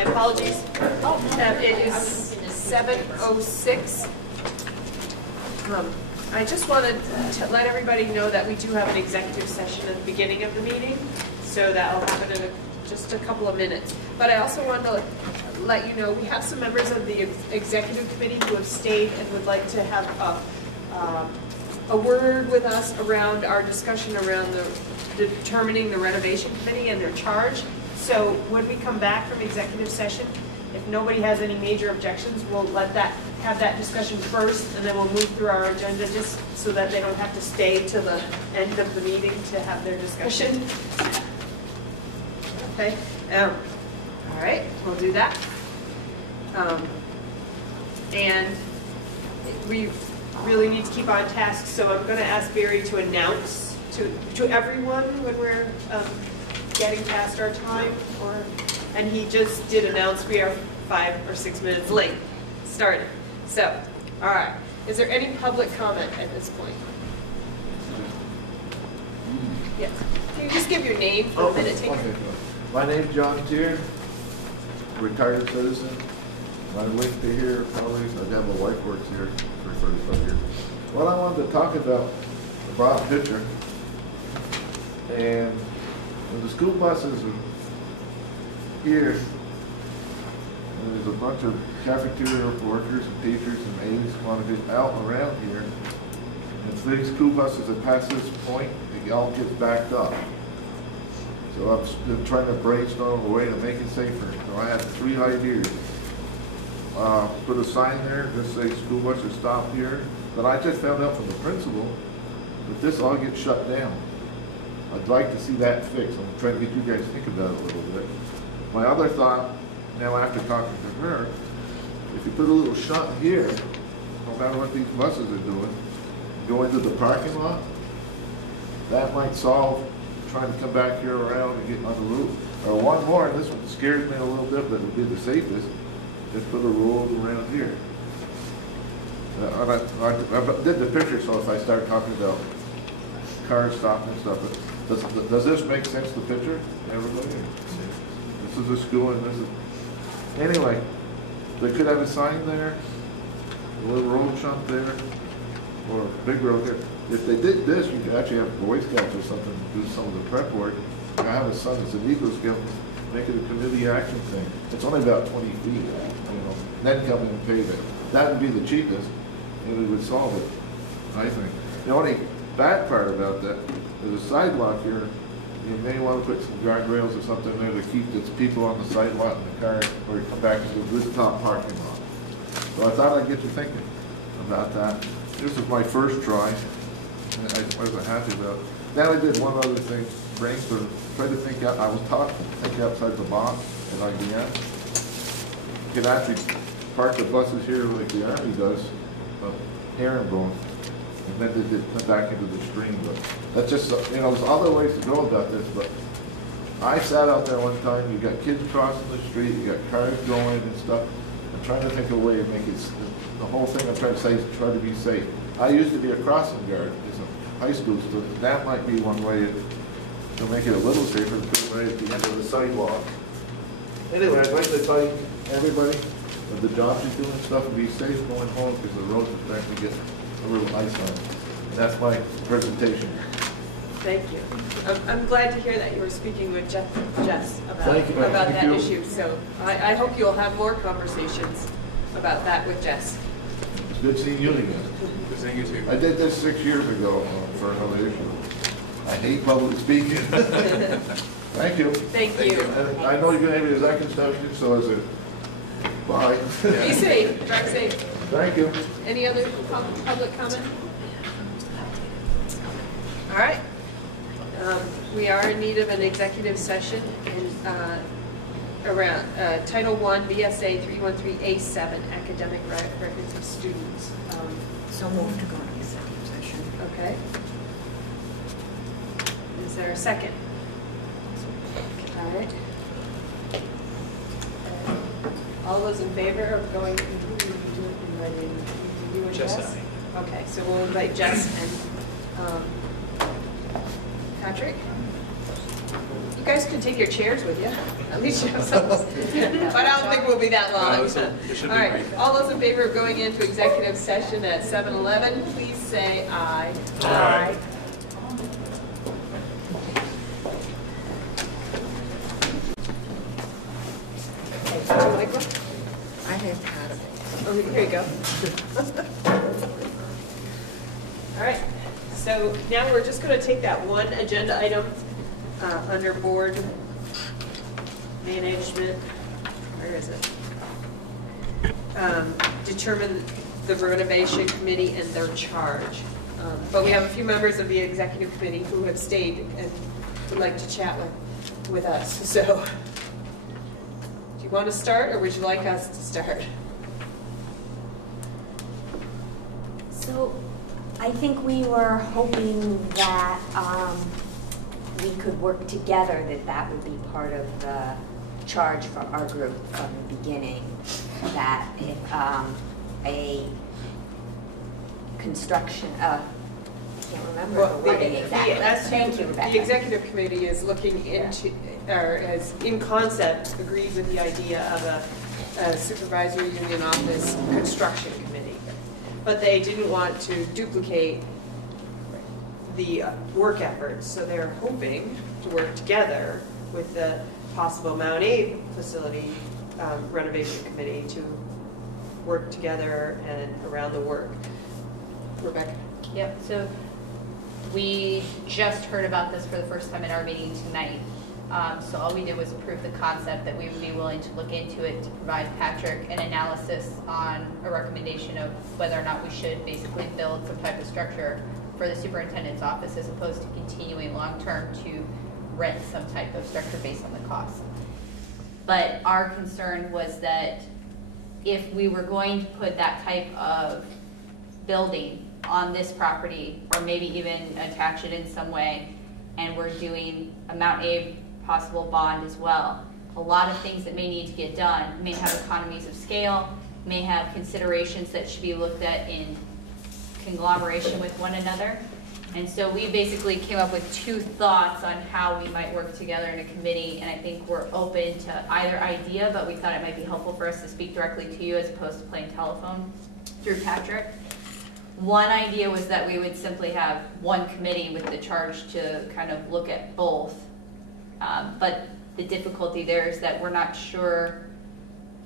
My apologies. It is 7:06. I just wanted to let everybody know that we do have an executive session at the beginning of the meeting, so that will happen in just a couple of minutes. But I also wanted to let you know we have some members of the executive committee who have stayed and would like to have a word with us around our discussion around determining the renovation committee and their charge. So when we come back from executive session, if nobody has any major objections, we'll have that discussion first, and then we'll move through our agenda just so that they don't have to stay to the end of the meeting to have their discussion. Okay. All right, we'll do that. And we really need to keep on task, so I'm going to ask Barry to announce to everyone when we're getting past our time, and he just did announce we are 5 or 6 minutes late starting. So, all right. Is there any public comment at this point? Yes. Can you just give your name for a minute? Okay. My name's John Tier, retired citizen. My link to here, probably, I have my wife works here for 35 years. What I wanted to talk about, I brought a picture, and when the school buses are here, and there's a bunch of cafeteria workers and teachers and aides want to get out around here, and if these school buses that pass this point, it all gets backed up. So I've been trying to brainstorm a way to make it safer. So I have 3 ideas. Put a sign there, just say school buses stop here. But I just found out from the principal that this all gets shut down. I'd like to see that fixed. I'm trying to get you guys to think about it a little bit. My other thought, now after talking to her, if you put a little shunt here, no matter what these buses are doing, go into the parking lot, that might solve trying to come back here around and get on the roof. Or one more, and this one scares me a little bit, but it would be the safest, just put a road around here. I did the picture, so if I start talking about cars stopping and stuff, does this make sense, the picture? Everybody? This is a school and this is... Anyway, they could have a sign there, a little road shunt there, or a big road here. If they did this, you could actually have Boy Scouts or something do some of the prep work. I have a son that's an Eagle Scout, make it a community action thing. It's only about 20 feet, you know, then come in and pave it. That would be the cheapest, and it would solve it, I think. The only bad part about that, there's a sidewalk here. You may want to put some guardrails or something there to keep the people on the sidewalk in the car, or you come back to the rooftop parking lot. So I thought I'd get you thinking about that. This is my first try. I wasn't happy about it. Then I did one other thing, brainstorm, tried to think out, I was taught to think outside the box at IBM. You could actually park the buses here like the Army does, herringbone, and then they did come back into the stream. But that's just, you know, there's other ways to go about this, but I sat out there one time, you got kids crossing the street, you got cars going and stuff. I'm trying to think of a way to make it, the whole thing I'm trying to say is try to be safe. I used to be a crossing guard as a high school student. That might be one way to make it a little safer, to put it right at the end of the sidewalk. Anyway, I'd like to thank everybody of the jobs you're doing and stuff, and be safe going home because the roads are starting to get a little ice on it. And that's my presentation. Thank you. I'm glad to hear that you were speaking with Jess about Thank that you. issue. So I hope you'll have more conversations about that with Jess. It's good seeing you again. Good seeing you too. I did this 6 years ago for another issue. I hate public speaking. Thank you. Thank you. And I know you're going to have your executive session, so I said, bye. Be safe. Drive safe. Thank you. Any other public comment? All right. We are in need of an executive session around Title I, BSA 313A7, academic records of students. So moved to go into executive session. Okay. Is there a second? All right. All those in favor of going, inviting you and Jess? Okay, so we'll invite Jess and Patrick. You guys can take your chairs with you. At least you have some. But I don't think we'll be that long. It should be All right, great. all those in favor of going into executive session at 7:11, please say aye. Aye. Michael? I have had it. Oh, here you go. All right, so now we're just going to take that one agenda item under board management. Where is it? Determine the renovation committee and their charge. But we have a few members of the executive committee who have stayed and would like to chat with us. So, do you want to start, or would you like us to start? So I think we were hoping that we could work together, that would be part of the charge for our group from the beginning, that if a construction, I can't remember the wording exactly. Thank you, Rebecca. The executive committee is looking into, or has in concept agreed with the idea of a supervisory union office construction committee. But they didn't want to duplicate the work efforts, so they're hoping to work together with the possible MtAbe facility renovation committee to work together and around the work. Rebecca? Yep, so we just heard about this for the first time in our meeting tonight. So all we did was approve the concept that we would be willing to look into it to provide Patrick an analysis on a recommendation of whether or not we should basically build some type of structure for the superintendent's office as opposed to continuing long-term to rent some type of structure based on the cost. But our concern was that if we were going to put that type of building on this property, or maybe even attach it in some way, and we're doing a MtAbe possible bond as well, a lot of things that may need to get done may have economies of scale, may have considerations that should be looked at in conglomeration with one another. And so we basically came up with two thoughts on how we might work together in a committee, and I think we're open to either idea, but we thought it might be helpful for us to speak directly to you as opposed to playing telephone through Patrick. One idea was that we would simply have one committee with the charge to kind of look at both. But the difficulty there is that we're not sure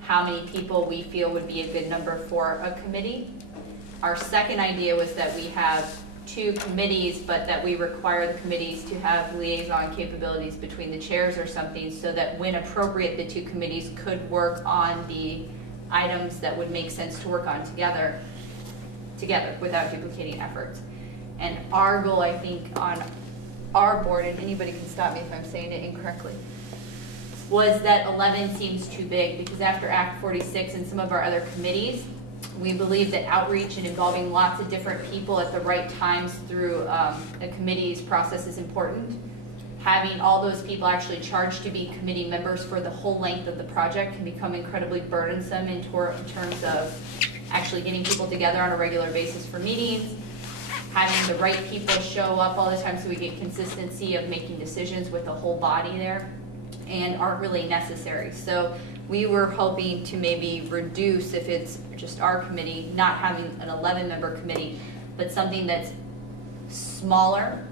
how many people we feel would be a good number for a committee. Our second idea was that we have two committees, but that we require the committees to have liaison capabilities between the chairs or something, so that when appropriate, the two committees could work on the items that would make sense to work on together without duplicating efforts. And our goal, I think, on our board, and anybody can stop me if I'm saying it incorrectly, was that 11 seems too big, because after Act 46 and some of our other committees, we believe that outreach and involving lots of different people at the right times through a committee's process is important. Having all those people actually charged to be committee members for the whole length of the project can become incredibly burdensome in terms of actually getting people together on a regular basis for meetings, having the right people show up all the time so we get consistency of making decisions with the whole body there, and aren't really necessary. So we were hoping to maybe reduce, if it's just our committee, not having an 11-member committee, but something that's smaller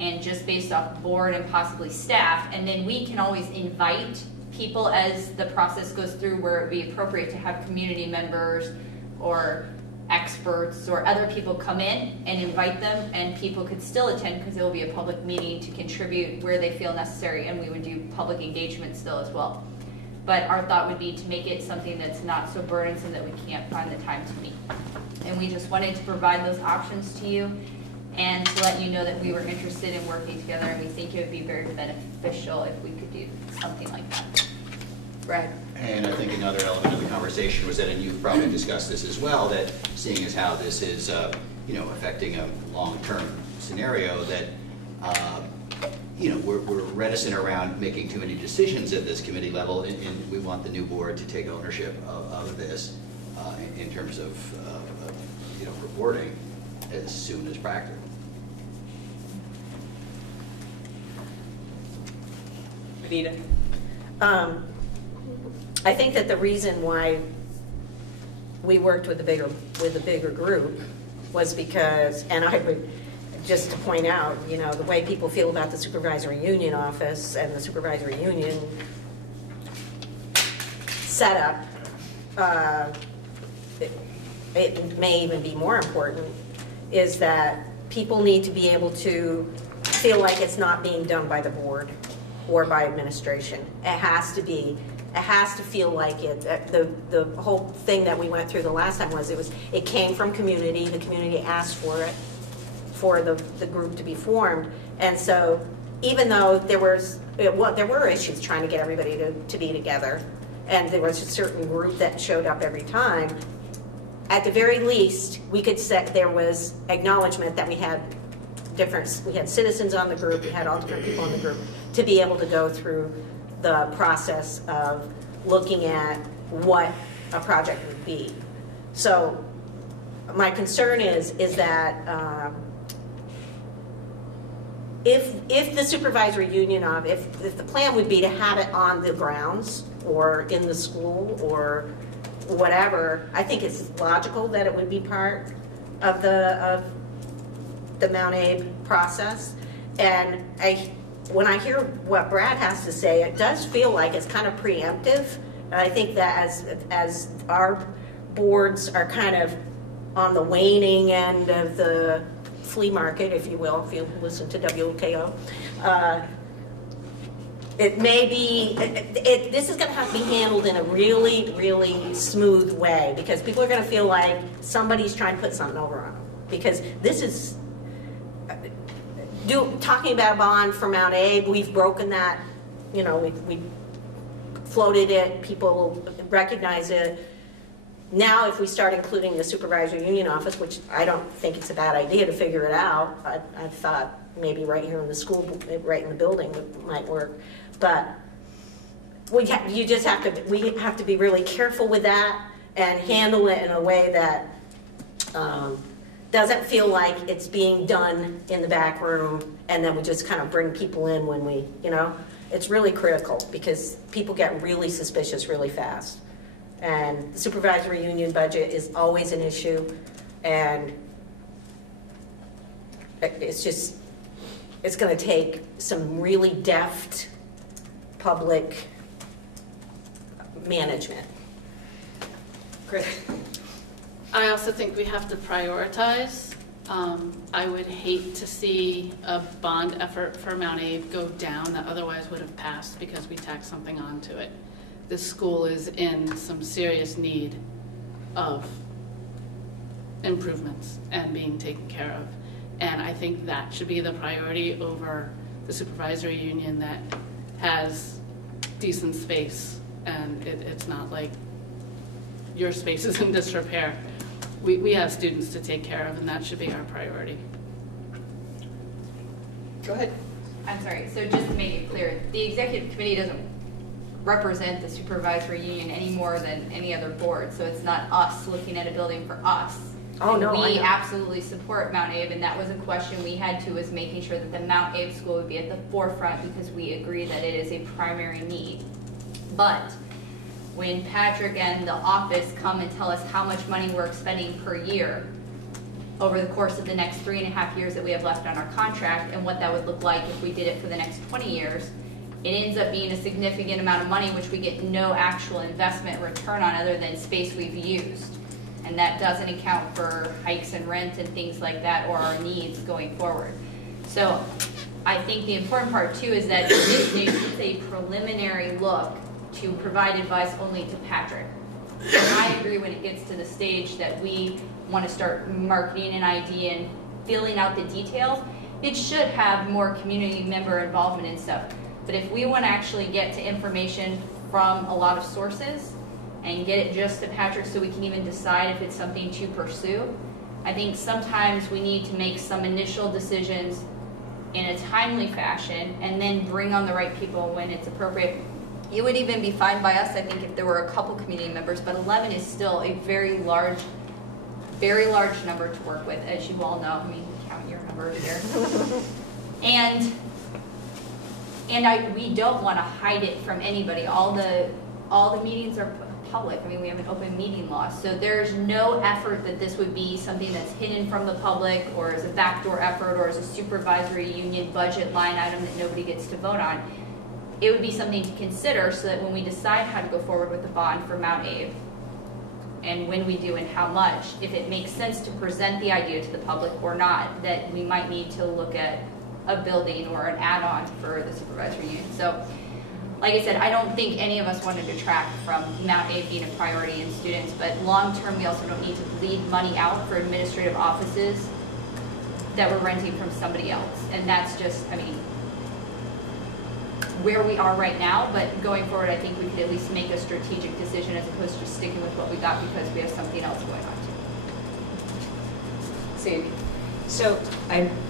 and just based off board and possibly staff, and then we can always invite people as the process goes through where it would be appropriate to have community members or experts or other people come in and invite them, and people could still attend because it will be a public meeting to contribute where they feel necessary, and we would do public engagement still as well. But our thought would be to make it something that's not so burdensome that we can't find the time to meet. And we just wanted to provide those options to you and to let you know that we were interested in working together, and we think it would be very beneficial if we could do something like that. Right. And I think another element of the conversation was that, and you've probably discussed this as well, that seeing as how this is, affecting a long-term scenario, that, we're reticent around making too many decisions at this committee level, and we want the new board to take ownership of this in terms of, reporting as soon as practical. Anita? I think that the reason why we worked with a bigger group was because, and I would, just to point out, you know, the way people feel about the supervisory union office and the supervisory union setup, it may even be more important, is that people need to be able to feel like it's not being done by the board or by administration. It has to be. It has to feel like it. The whole thing that we went through the last time was it came from community. The community asked for it, for the group to be formed. And so even though there were issues trying to get everybody to be together, and there was a certain group that showed up every time, at the very least, we could say there was acknowledgement that we had citizens on the group, we had all different people in the group, to be able to go through the process of looking at what a project would be. So my concern is that if the supervisory union if the plan would be to have it on the grounds or in the school or whatever, I think it's logical that it would be part of the MtAbe process. And when I hear what Brad has to say, it does feel like it's kind of preemptive. And I think that as our boards are kind of on the waning end of the flea market, if you will, if you listen to WKO, it may be, this is going to have to be handled in a really, really smooth way, because people are going to feel like somebody's trying to put something over on them. Because this is, talking about a bond for MtAbe, we've broken that, you know, we floated it, people recognize it. Now if we start including the supervisory union office, which I don't think it's a bad idea to figure it out, I thought maybe right here in the school, right in the building might work. But we have to be really careful with that and handle it in a way that doesn't feel like it's being done in the back room and then we just kind of bring people in when we, you know, it's really critical because people get really suspicious really fast. And the supervisory union budget is always an issue, and it's going to take some really deft public management. Great. I also think we have to prioritize. I would hate to see a bond effort for MtAbe go down that otherwise would have passed because we tacked something onto it. This school is in some serious need of improvements and being taken care of. And I think that should be the priority over the supervisory union that has decent space, and it's not like your space is in disrepair. We have students to take care of, and that should be our priority. Go ahead. I'm sorry, so just to make it clear, the executive committee doesn't represent the supervisory union any more than any other board, so it's not us looking at a building for us. Oh, no, we absolutely support MtAbe, and that was a question we had to, was making sure that the MtAbe school would be at the forefront because we agree that it is a primary need. But when Patrick and the office come and tell us how much money we're spending per year over the course of the next 3.5 years that we have left on our contract, and what that would look like if we did it for the next 20 years, it ends up being a significant amount of money which we get no actual investment return on other than space we've used. And that doesn't account for hikes in rent and things like that, or our needs going forward. So I think the important part too is that this is a preliminary look to provide advice only to Patrick. And I agree when it gets to the stage that we want to start marketing an idea and filling out the details, it should have more community member involvement and stuff. But if we want to actually get to information from a lot of sources and get it just to Patrick so we can even decide if it's something to pursue, I think sometimes we need to make some initial decisions in a timely fashion and then bring on the right people when it's appropriate. It would even be fine by us, I think, if there were a couple community members, but 11 is still a very large number to work with, as you all know. I mean, count your numbers here. And And we don't want to hide it from anybody. All the meetings are public. I mean, we have an open meeting law. So there's no effort that this would be something that's hidden from the public or as a backdoor effort or as a supervisory union budget line item that nobody gets to vote on. It would be something to consider so that when we decide how to go forward with the bond for MtAbe, and when we do and how much, if it makes sense to present the idea to the public or not, that we might need to look at a building or an add-on for the supervisory union. So, like I said, I don't think any of us want to detract from MtAbe being a priority in students, but long-term, we also don't need to bleed money out for administrative offices that we're renting from somebody else. And that's just, I mean, where we are right now, but going forward, I think we could at least make a strategic decision as opposed to just sticking with what we got because we have something else going on too. Sandy. So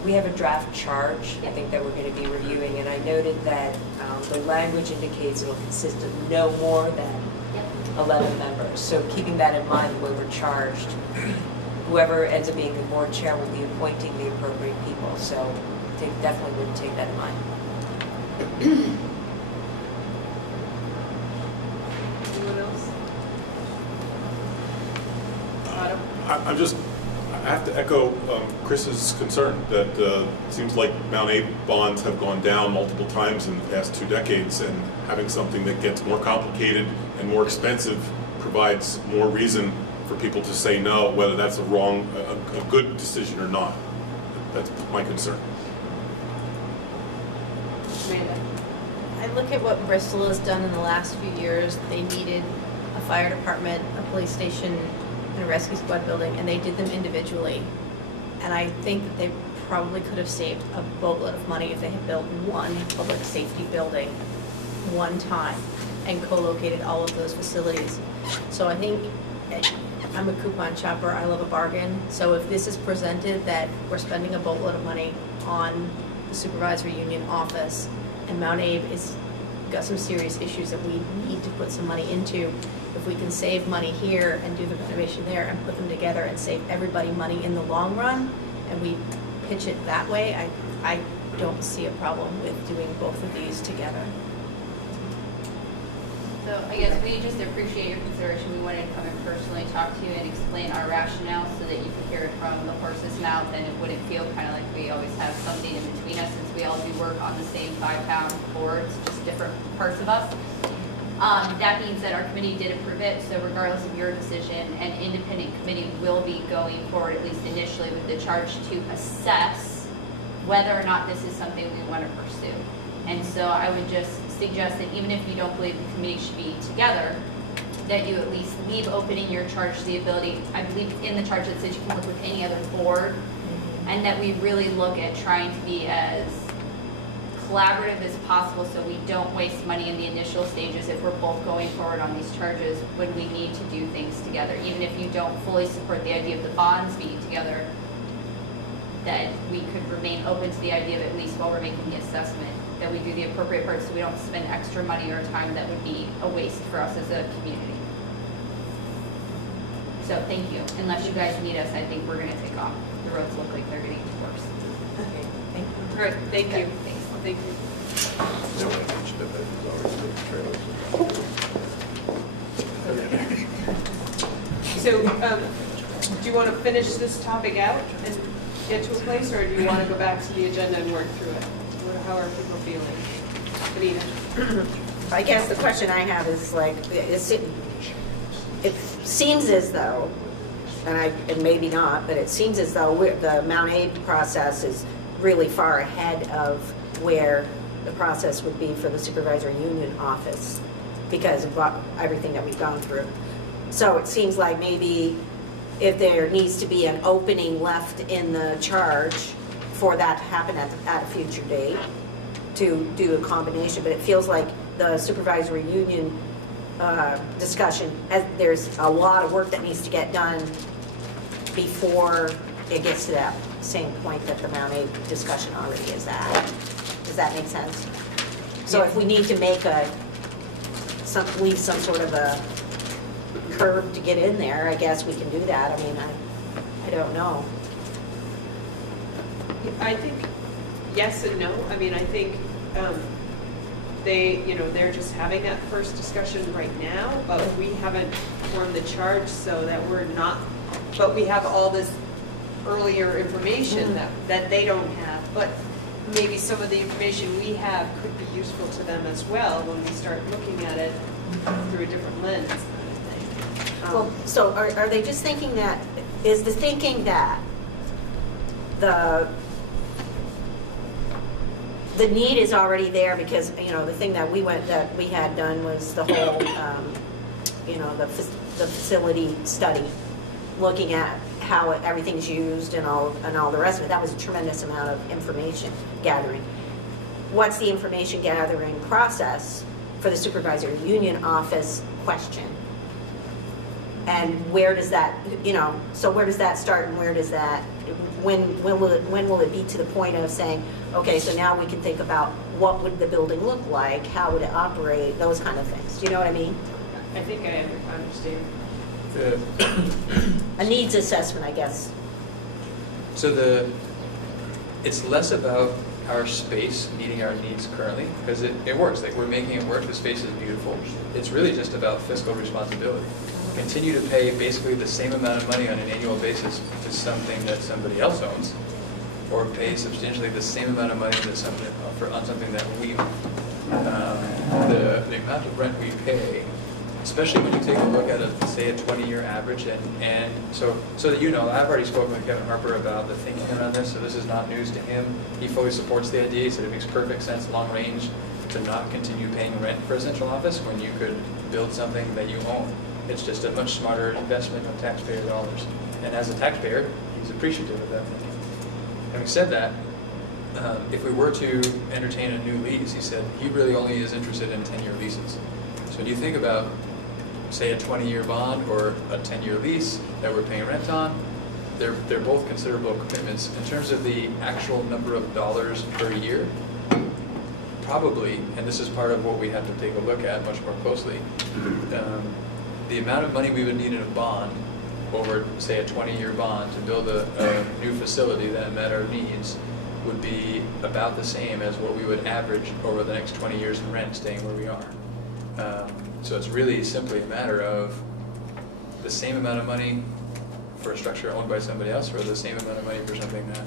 we have a draft charge, I think, that we're going to be reviewing, and I noted that the language indicates it will consist of no more than 11 members. So keeping that in mind when we're charged, whoever ends up being the board chair will be appointing the appropriate people. So I definitely would take that in mind. Anyone else? Autumn? I have to echo Chris's concern that it seems like MtAbe bonds have gone down multiple times in the past 2 decades, and having something that gets more complicated and more expensive provides more reason for people to say no, whether that's a good decision or not. That's my concern. Amanda. I look at what Bristol has done in the last few years. They needed a fire department, a police station, and a rescue squad building, and they did them individually. And I think that they probably could have saved a boatload of money if they had built one public safety building one time and co-located all of those facilities. So I think, I'm a coupon shopper, I love a bargain. So if this is presented that we're spending a boatload of money on the supervisory union office, and MtAbe is got some serious issues that we need to put some money into. If we can save money here and do the renovation there and put them together and save everybody money in the long run, and we pitch it that way, I don't see a problem with doing both of these together. So I guess we just appreciate your consideration. We wanted to come and personally talk to you and explain our rationale so that you could hear it from the horse's mouth and it wouldn't feel kind of like we always have something in between us since we all do work on the same 5-pound boards, just different parts of us. That means that our committee did approve it, so regardless of your decision, an independent committee will be going forward, at least initially, with the charge to assess whether or not this is something we want to pursue. And so I would just suggest that even if you don't believe the committee should be together, that you at least leave open in your charge the ability, I believe in the charge that says you can work with any other board, and that we really look at trying to be as collaborative as possible so we don't waste money in the initial stages if we're both going forward on these charges when we need to do things together. Even if you don't fully support the idea of the bonds being together, that we could remain open to the idea of at least while we're making the assessment, that we do the appropriate part so we don't spend extra money or time that would be a waste for us as a community. So thank you. Unless you guys need us, I think we're going to take off. The roads look like they're getting worse. Okay, thank you. All right, thank you. Thanks. Thank you. Nobody mentioned it, but it's always the trailers. So, do you want to finish this topic out and get to a place, or do you want to go back to the agenda and work through it? How are people feeling? Anita? I guess the question I have is like, it seems as though, and maybe not, but it seems as though the MtAbe process is really far ahead of where the process would be for the supervisory union office because of everything that we've gone through. So it seems like maybe if there needs to be an opening left in the charge for that to happen at a future date to do a combination, but it feels like the supervisory union discussion, there's a lot of work that needs to get done before it gets to that same point that the MtAbe discussion already is at. Does that make sense? So if we need to make leave some sort of a curve to get in there, I guess we can do that. I mean, I don't know. I think yes and no. I mean, I think they're just having that first discussion right now, but we haven't formed the charge so that we're not, but we have all this earlier information that they don't have. But maybe some of the information we have could be useful to them as well when we start looking at it through a different lens, I think. Well, so are they just thinking that, is the thinking that the need is already there because, the thing that we had done was the whole, the facility study, looking at how everything's used and all the rest of it. That was a tremendous amount of information gathering. What's the information gathering process for the supervisory union office question? And where does that, so where does that start and where does that, when will it be to the point of saying, okay, so now we can think about what would the building look like, how would it operate, those kind of things. Do you know what I mean? I think I understand. A needs assessment, I guess. So it's less about our space meeting our needs currently, because it works. Like, we're making it work. The space is beautiful. It's really just about fiscal responsibility. Continue to pay basically the same amount of money on an annual basis to something that somebody else owns, or pay substantially the same amount of money on something that we own. The amount of rent we pay, especially when you take a look at say a 20-year average, and so that I've already spoken with Kevin Harper about the thinking around this, so this is not news to him. He fully supports the idea. He said it makes perfect sense long range to not continue paying rent for a central office when you could build something that you own. It's just a much smarter investment of taxpayer dollars. And as a taxpayer, he's appreciative of that. Having said that, if we were to entertain a new lease, he said he really only is interested in 10-year leases. So when you think about, say, a 20-year bond or a 10-year lease that we're paying rent on, they're both considerable commitments. In terms of the actual number of dollars per year, probably, and this is part of what we have to take a look at much more closely, the amount of money we would need in a bond over, say, a 20-year bond to build a new facility that met our needs would be about the same as what we would average over the next 20 years in rent staying where we are. So it's really simply a matter of the same amount of money for a structure owned by somebody else, or the same amount of money for something that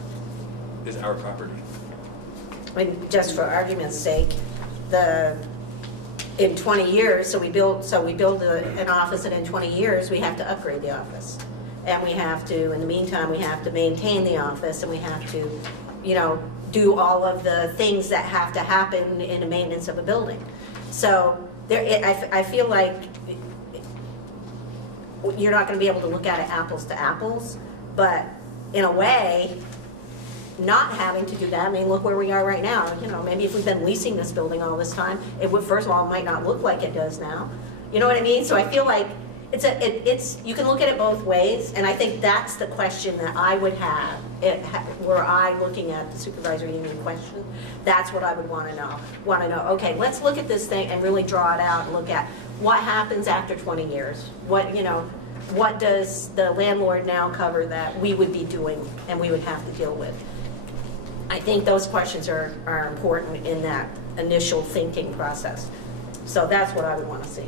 is our property. I mean, just for argument's sake, in 20 years, so we build an office, and in 20 years we have to upgrade the office, and we have to, in the meantime, we have to maintain the office, and we have to, do all of the things that have to happen in the maintenance of a building. So I feel like you're not going to be able to look at it apples to apples, but in a way, not having to do that. I mean, look where we are right now. Maybe if we've been leasing this building all this time, it would, first of all, might not look like it does now. You know what I mean? So I feel like you can look at it both ways, and I think that's the question that I would have. Were I looking at the supervisory union question, that's what I would want to know. Okay, let's look at this thing and really draw it out and look at what happens after 20 years. What does the landlord now cover that we would be doing and we would have to deal with? I think those questions are important in that initial thinking process. So that's what I would want to see.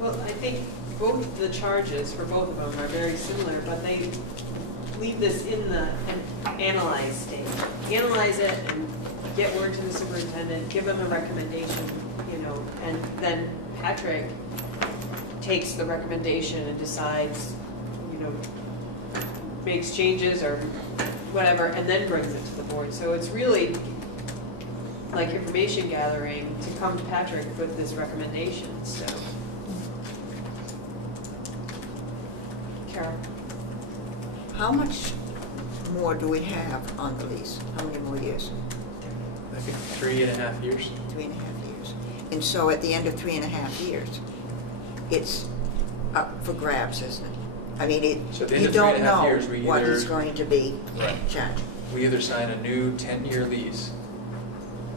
Well, I think both the charges for both of them are very similar, but they leave this in the analyze stage. Analyze it and get word to the superintendent, give him a recommendation, and then Patrick takes the recommendation and decides, makes changes or whatever, and then brings it to the board. So it's really like information gathering to come to Patrick with this recommendation. So, Carol, how much more do we have on the lease? How many more years? I think 3.5 years. 3.5 years. And so at the end of 3.5 years, it's up for grabs, isn't it? I mean, So at the end you of don't 3.5 know years, we what either- is going to be Right. charged. We either sign a new 10-year lease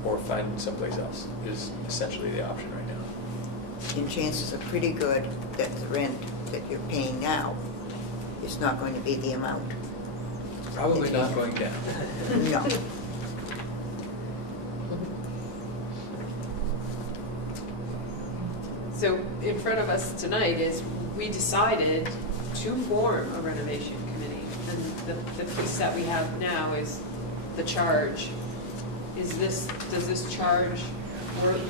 or find someplace else, is essentially the option right now. And chances are pretty good that the rent that you're paying now is not going to be the amount. Probably not going down. No. in front of us tonight is we decided to form a renovation committee. And the piece that we have now is the charge. Does this charge work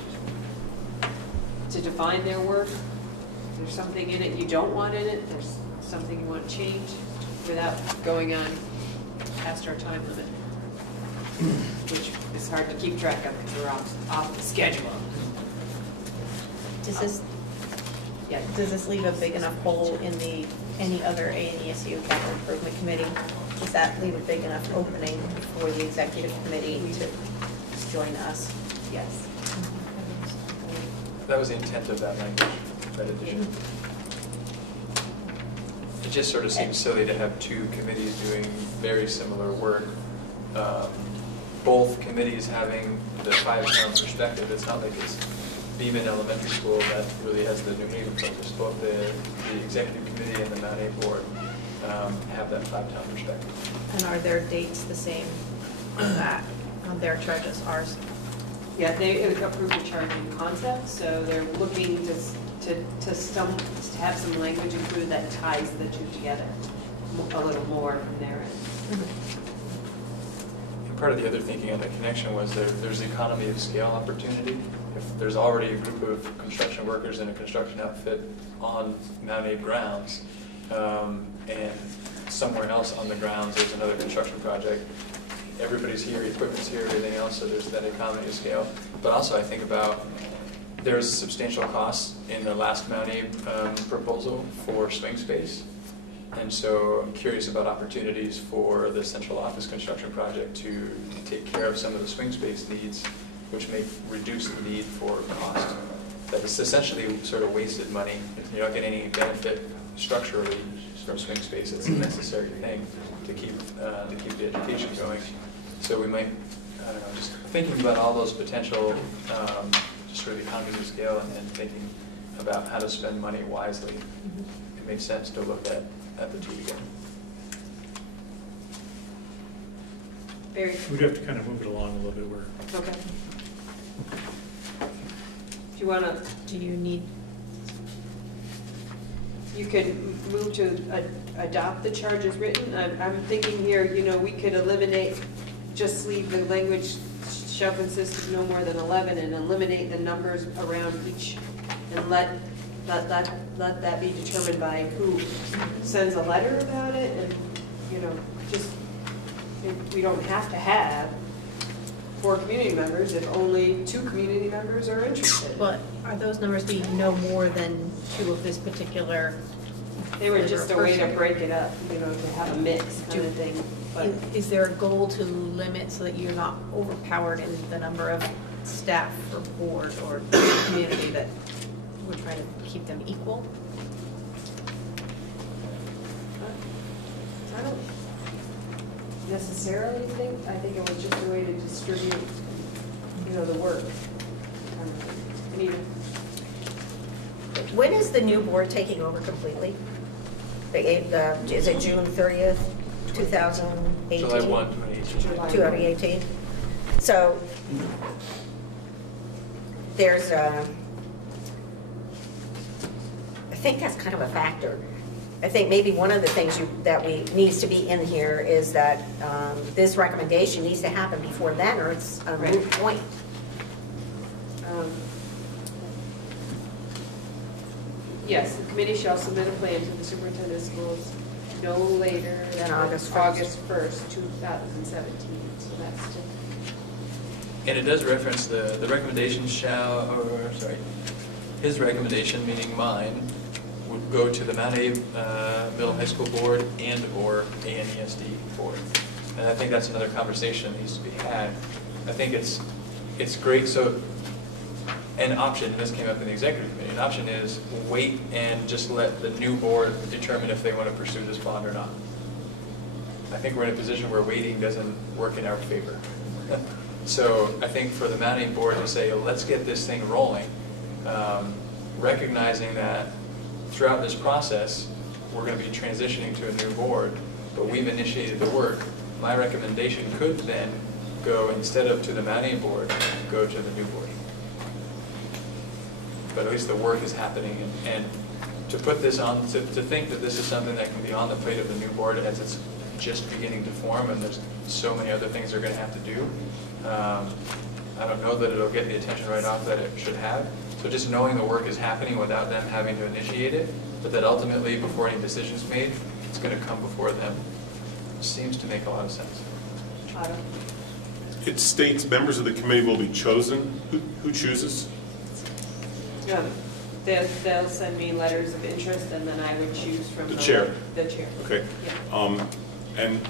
to define their work? There's something in it you don't want in it, there's something you want to change without going on past our time limit, which is hard to keep track of because we're off the schedule. Does this leave a big enough hole in the any other ANESU capital improvement committee? Does that leave a big enough opening for the executive committee to join us? Yes. That was the intent of that language, that addition. It just sort of seems silly to have two committees doing very similar work. Both committees having the five-town perspective. It's not like it's Beeman Elementary School that really has the New Haven focus. Both the executive committee and the MtAbe board have that five-town perspective. And are their dates the same on that, on their charges, ours? Yeah, they approved the charging concept, so they're looking to have some language included that ties the two together a little more from their end. And part of the other thinking on the connection was there's the economy of scale opportunity. If there's already a group of construction workers in a construction outfit on MtAbe grounds, and somewhere else on the grounds there's another construction project, everybody's here, equipment's here, everything else, so there's that economy of scale. But also I think about there's substantial costs in the last MtAbe proposal for swing space. And so I'm curious about opportunities for the central office construction project to take care of some of the swing space needs, which may reduce the need for cost. That is essentially sort of wasted money. You're not getting any benefit structurally from swing space. It's a necessary thing to keep the education going. So we might, I don't know, just thinking about all those potential, just sort of economies of scale and thinking about how to spend money wisely. It makes sense to look at the two together. Very. We'd have to kind of move it along a little bit. Okay. If you want to, Do you need, you could move to adopt the charge as written. I'm thinking here, we could eliminate, just leave the language shall consist of no more than 11 and eliminate the numbers around each and let that be determined by who sends a letter about it, and just we don't have to have 4 community members if only 2 community members are interested. but are those numbers be no more than 2 of this particular? They were just a way to person? break it up, to have a mix kind of thing. But Is there a goal to limit so that you're not overpowered in the number of staff or board or community that we're trying to keep them equal? I don't necessarily think. I think it was just a way to distribute, the work. When is the new board taking over completely? Is it June 30th, 2018? July 1, 2018. 2018. So there's I think that's kind of a factor. I think maybe one of the things that needs to be in here is that this recommendation needs to happen before then, or it's a moot point. Yes, the committee shall submit a plan to the superintendent of schools no later Than than August August 1st, 2017. So that's still. And it does reference the recommendation his recommendation, meaning mine, would go to the MtAbe Middle High School Board and or ANESD Board. And I think that's another conversation that needs to be had. I think it's great. So an option, and this came up in the executive committee, an option is wait and just let the new board determine if they want to pursue this bond or not. I think we're in a position where waiting doesn't work in our favor. So I think for the MtAbe board to say, let's get this thing rolling, recognizing that throughout this process, we're going to be transitioning to a new board, but we've initiated the work. My recommendation could then go, instead of to the MtAbe board, go to the new board. but at least the work is happening. And to put this on, to think that this is something that can be on the plate of the new board as it's just beginning to form, and there's so many other things they're going to have to do. I don't know that it'll get the attention right off that it should have. So just knowing the work is happening without them having to initiate it, but that ultimately, before any decision's made, it's going to come before them, seems to make a lot of sense. It states members of the committee will be chosen. Who chooses? They'll send me letters of interest, and then I would choose from The chair. The chair. Okay. Yeah. And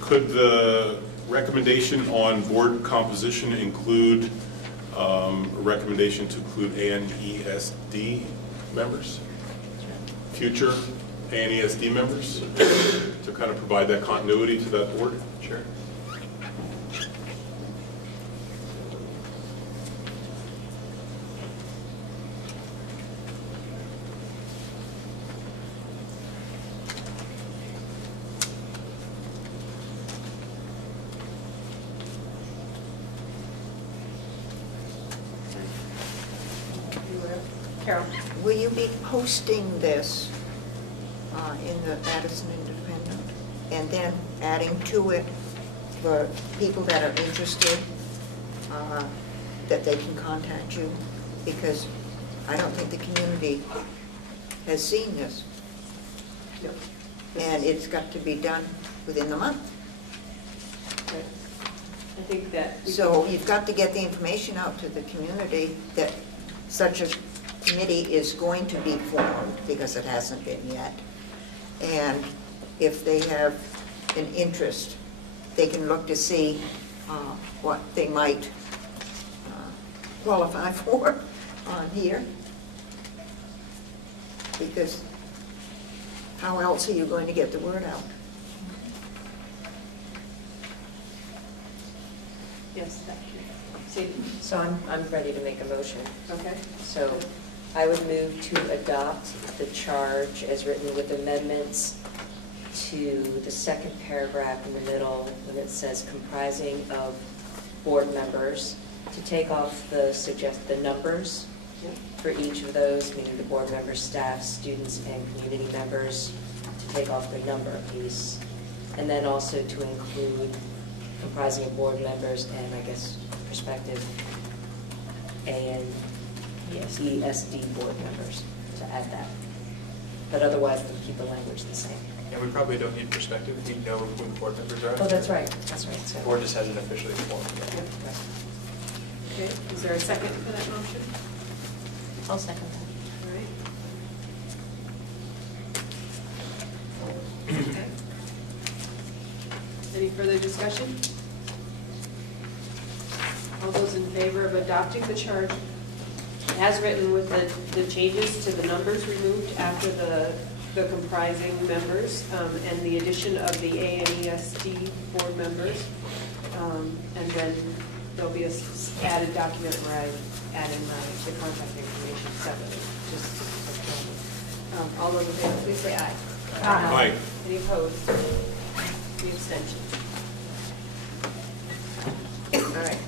could the recommendation on board composition include a recommendation to include ANESD members? Future ANESD members? To kind of provide that continuity to that board? Sure. Carol? Will you be posting this in the Madison Independent? And then adding to it for people that are interested, that they can contact you? Because I don't think the community has seen this. No. And it's got to be done within the month. Okay. I think that. So you've got to get the information out to the community that such a committee is going to be formed, because it hasn't been yet. And if they have an interest, they can look to see what they might qualify for on here. Because how else are you going to get the word out? Yes, thank you. Sadie? So I'm ready to make a motion. Okay. So I would move to adopt the charge as written with amendments to the second paragraph in the middle when it says comprising of board members, to take off the numbers for each of those, meaning the board members, staff, students, and community members, to take off the number piece, and then also to include comprising of board members and, I guess, prospective and ESD board members, to add that. But otherwise, we'll keep the language the same. And we probably don't need perspective. We know who the board members are. Oh, that's right. That's right. The So, board just hasn't officially formed yet. right. Okay, is there a second for that motion? I'll second that. All right. Okay. Any further discussion? All those in favor of adopting the charge as written with the changes to the numbers removed after the comprising members, and the addition of the ANESD board members, and then there'll be a added document where I add in the contact information separately. All those in favor, please say aye. Aye. Any opposed? Any abstentions? All right.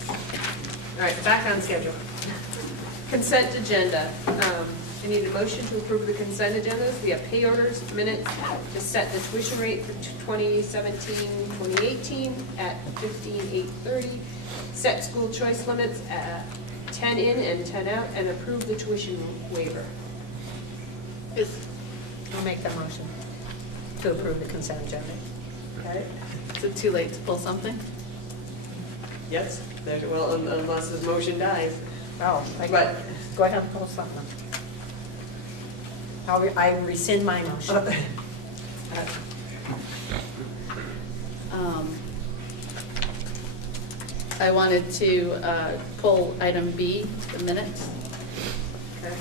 All right, back on schedule. Consent agenda. I need a motion to approve the consent agendas. We have pay orders, minutes to set the tuition rate for 2017-2018 at $15,830. Set school choice limits at 10 in and 10 out, and approve the tuition waiver. I'll make that motion to approve the consent agenda. Okay? Is it too late to pull something? Yes? Well, unless the motion dies. Oh, But- go ahead and pull something. I rescind my motion. I wanted to pull item B, the minutes. Okay.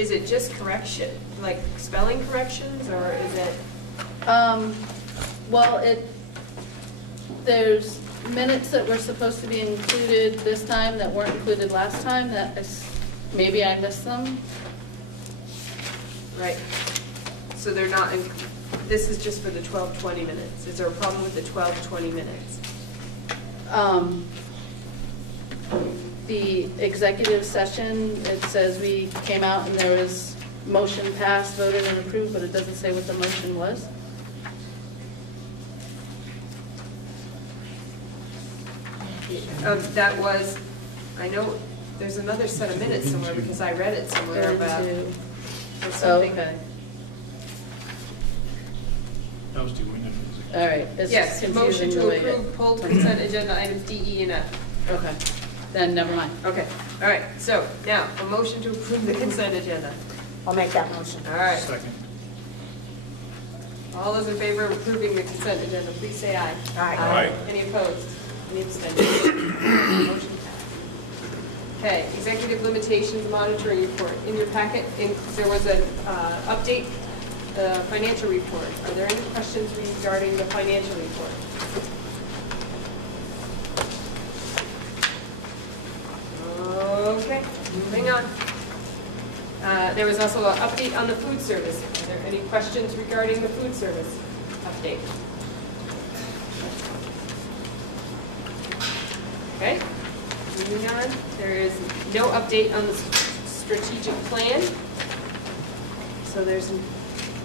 Is it just correction, like spelling corrections, or is it? Well, there's minutes that were supposed to be included this time that weren't included last time, maybe I missed them. Right. So they're not, this is just for the 12-20 minutes. Is there a problem with the 12-20 minutes? the executive session, it says we came out and there was motion passed, voted and approved, but it doesn't say what the motion was. That was, I know, there's another set of minutes somewhere because I read it somewhere about. Into- There's something. Okay, That was too windows. all right. It's Yes, just motion confusing the to way approve pulled consent agenda items D, E, and F. Okay, then never mind. Okay, all right, so now, a motion to approve the consent agenda. I'll make that motion. All right, Second. all those in favor of approving the consent agenda, please say aye. Aye. Any opposed? Any abstentions? Motion passed. Okay, executive limitations monitoring report. In your packet, there was an update, the financial report. Are there any questions regarding the financial report? Okay, moving on. There was also an update on the food service. Are there any questions regarding the food service update? Okay, moving on. There is no update on the strategic plan. So there's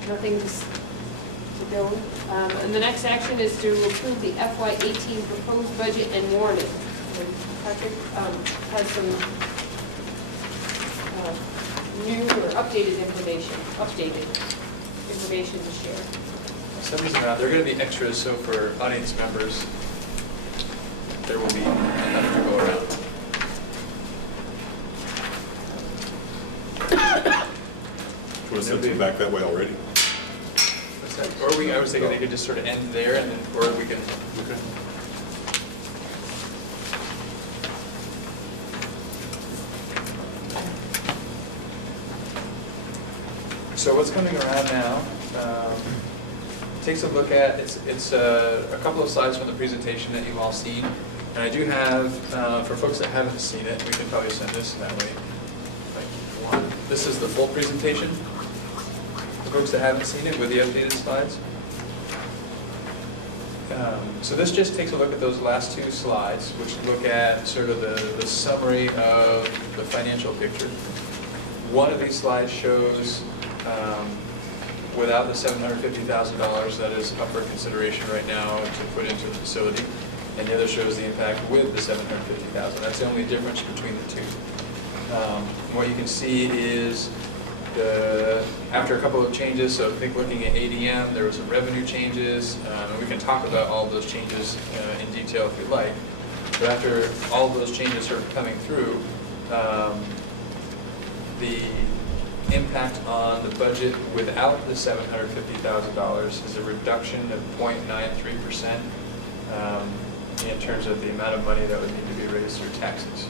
nothing to go. And the next action is to approve the FY18 proposed budget and warning. And Patrick has some new or updated information to share. For some reason, there are going to be extras, so for audience members, there will be enough to go around. Want to send them back that way already? What's that? Or I was thinking they could just sort of end there, and then, or we can. Okay. So what's coming around now takes a look at, it's a couple of slides from the presentation that you've all seen. And I do have, for folks that haven't seen it, we can probably send this that way. This is the full presentation. For folks that haven't seen it with the updated slides. So this just takes a look at those last two slides, which look at sort of the summary of the financial picture. One of these slides shows without the $750,000 that is up for consideration right now to put into the facility, and the other shows the impact with the $750,000. That's the only difference between the two. What you can see is after a couple of changes, so I think looking at ADM, there was some revenue changes, and we can talk about all of those changes in detail if you'd like. But after all of those changes are coming through, the impact on the budget without the $750,000 is a reduction of 0.93% in terms of the amount of money that would need to be raised through taxes.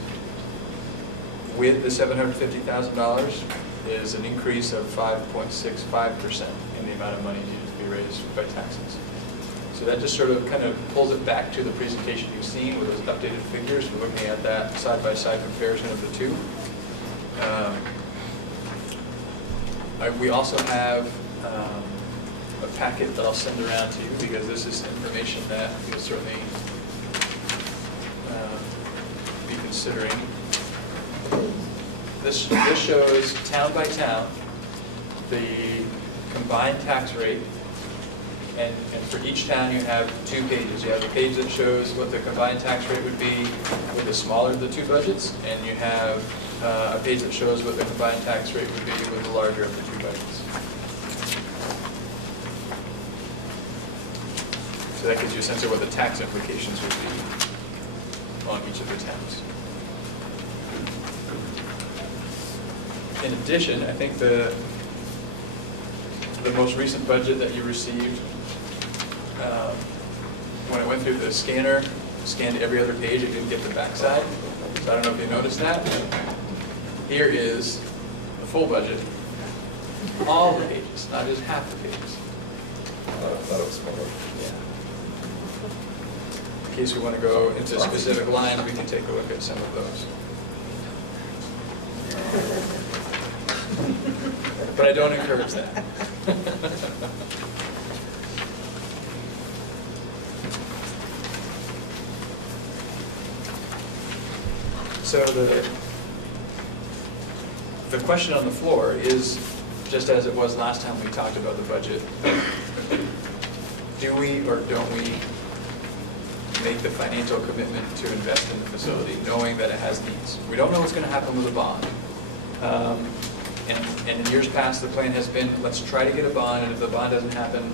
With the $750,000 is an increase of 5.65% in the amount of money needed to be raised by taxes. So that just sort of kind of pulls it back to the presentation you've seen with those updated figures. We're looking at that side-by-side comparison of the two. We also have a packet that I'll send around to you because this is information that you'll certainly be considering. This shows town by town the combined tax rate, and for each town you have two pages. You have a page that shows what the combined tax rate would be with the smaller of the two budgets, and you have a page that shows what the combined tax rate would be with the larger of the two budgets. So that gives you a sense of what the tax implications would be on each of the towns. In addition, I think the most recent budget that you received, when it went through the scanner, scanned every other page, it didn't get the backside. So I don't know if you noticed that. Here is the full budget, all the pages, not just half the pages. I thought it was smaller. Yeah. In case we want to go into specific lines, we can take a look at some of those. But I don't encourage that. So the question on the floor is, just as it was last time we talked about the budget, do we or don't we make the financial commitment to invest in the facility, knowing that it has needs? We don't know what's going to happen with a bond. And in years past, the plan has been, let's try to get a bond, and if the bond doesn't happen,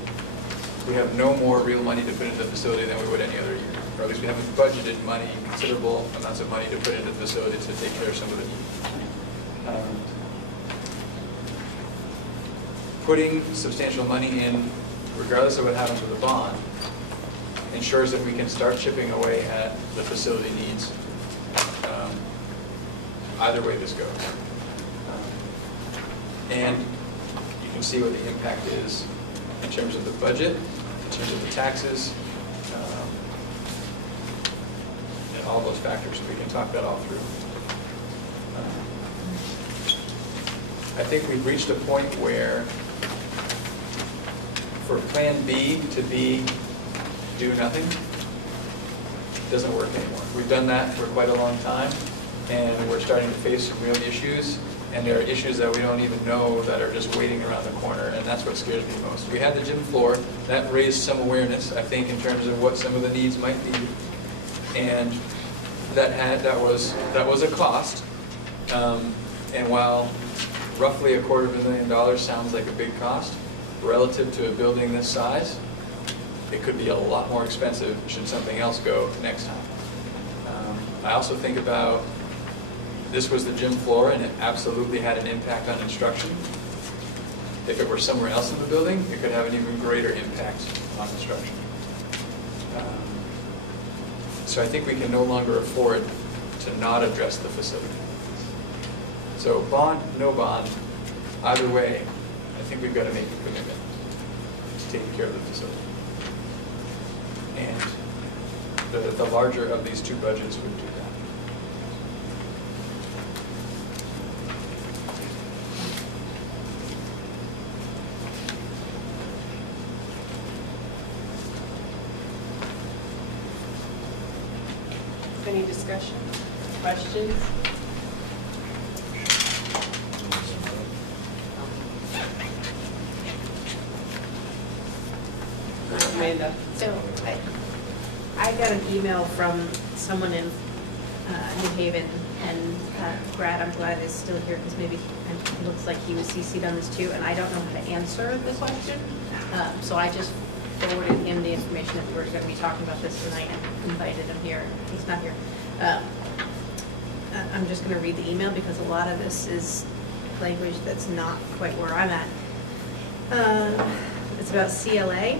we have no more real money to put into the facility than we would any other year. Or at least we haven't budgeted money, considerable amounts of money to put into the facility to take care of some of the needs. Putting substantial money in, regardless of what happens with the bond, ensures that we can start chipping away at the facility needs, either way this goes. And you can see what the impact is in terms of the budget, in terms of the taxes, and all those factors. We can talk that all through. I think we've reached a point where for Plan B to be do nothing, it doesn't work anymore. We've done that for quite a long time, and we're starting to face some real issues, and there are issues that we don't even know that are just waiting around the corner, and that's what scares me most. We had the gym floor. That raised some awareness, I think, in terms of what some of the needs might be, and that was a cost, and while roughly $250,000 sounds like a big cost, relative to a building this size, it could be a lot more expensive should something else go next time. I also think about, this was the gym floor and it absolutely had an impact on instruction. If it were somewhere else in the building, it could have an even greater impact on instruction. So I think we can no longer afford to not address the facility. So bond, no bond, either way, I think we've got to make a commitment to taking care of the facility. And the larger of these two budgets would do that. Any discussion, questions? Amanda. So I got an email from someone in New Haven, and Brad, I'm glad is still here because maybe it looks like he was CC'd on this too, and I don't know how to answer the question. So I just forwarded him the information that we were going to be talking about this tonight and invited him here. He's not here. I'm just going to read the email because a lot of this is language that's not quite where I'm at. It's about CLA.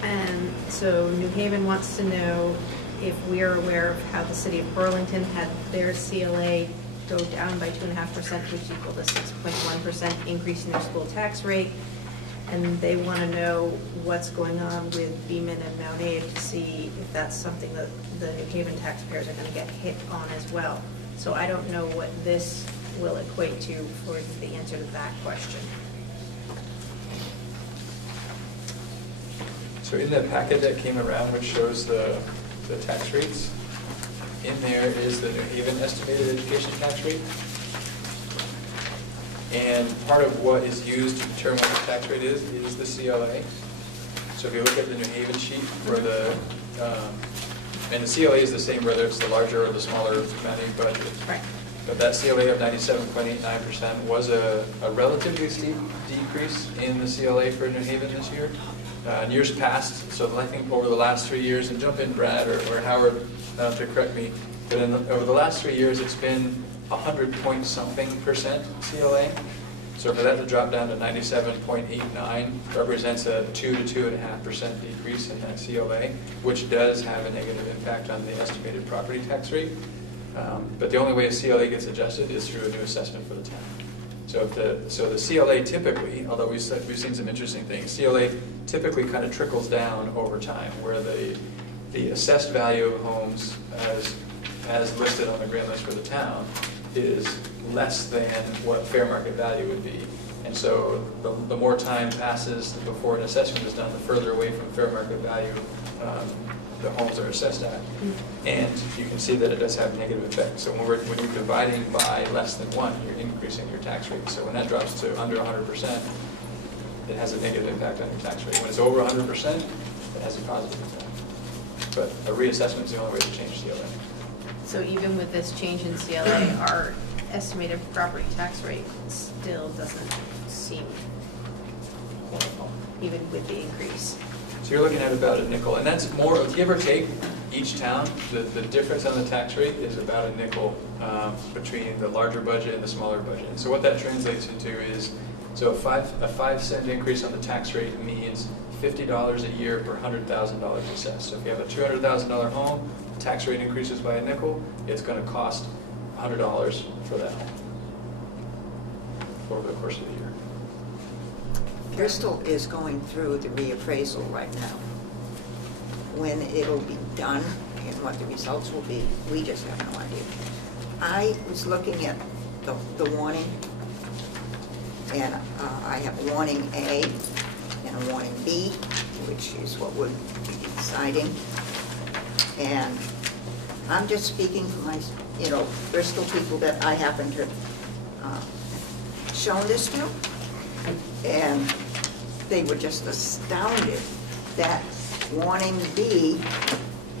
And so New Haven wants to know if we're aware of how the city of Burlington had their CLA go down by 2.5%, which equaled a 6.1% increase in their school tax rate. And they want to know what's going on with Beaman and Mount Abe to see if that's something that the New Haven taxpayers are going to get hit on as well. So I don't know what this will equate to for the answer to that question. So in the packet that came around, which shows the tax rates, in there is the New Haven estimated education tax rate. And part of what is used to determine what the tax rate is the CLA. So if you look at the New Haven sheet for the, and the CLA is the same whether it's the larger or the smaller Mount Abe budget. Right. But that CLA of 97.89% was a relatively steep decrease in the CLA for New Haven this year. In years past, so I think over the last 3 years, and jump in Brad or Howard to correct me, but over the last 3 years it's been 100-point-something% CLA. So for that to drop down to 97.89 represents a 2 to 2.5% decrease in that CLA, which does have a negative impact on the estimated property tax rate. But the only way a CLA gets adjusted is through a new assessment for the town. So the CLA typically, although we've seen some interesting things, CLA typically kind of trickles down over time, where the assessed value of homes as listed on the grand list for the town is less than what fair market value would be. And so the more time passes before an assessment is done, the further away from fair market value the homes are assessed at. And you can see that it does have negative effects. So when you're dividing by less than 1, you're increasing your tax rate. So when that drops to under 100%, it has a negative impact on your tax rate. When it's over 100%, it has a positive impact. But a reassessment is the only way to change CLA. So even with this change in CLA, our estimated property tax rate still doesn't seem horrible, even with the increase. So you're looking at about a nickel, and that's more, give or take, each town, the difference on the tax rate is about a nickel between the larger budget and the smaller budget. And so what that translates into is, so a 5-cent increase on the tax rate means $50 a year per $100,000 assessed. So if you have a $200,000 home, the tax rate increases by a nickel, it's going to cost $100 for that home over the course of the year. Bristol is going through the reappraisal right now. When it'll be done and what the results will be, we just have no idea. I was looking at the warning, and I have a warning A and a warning B, which is what we're deciding. And I'm just speaking for my, Bristol people that I happen to shown this to, and they were just astounded that warning B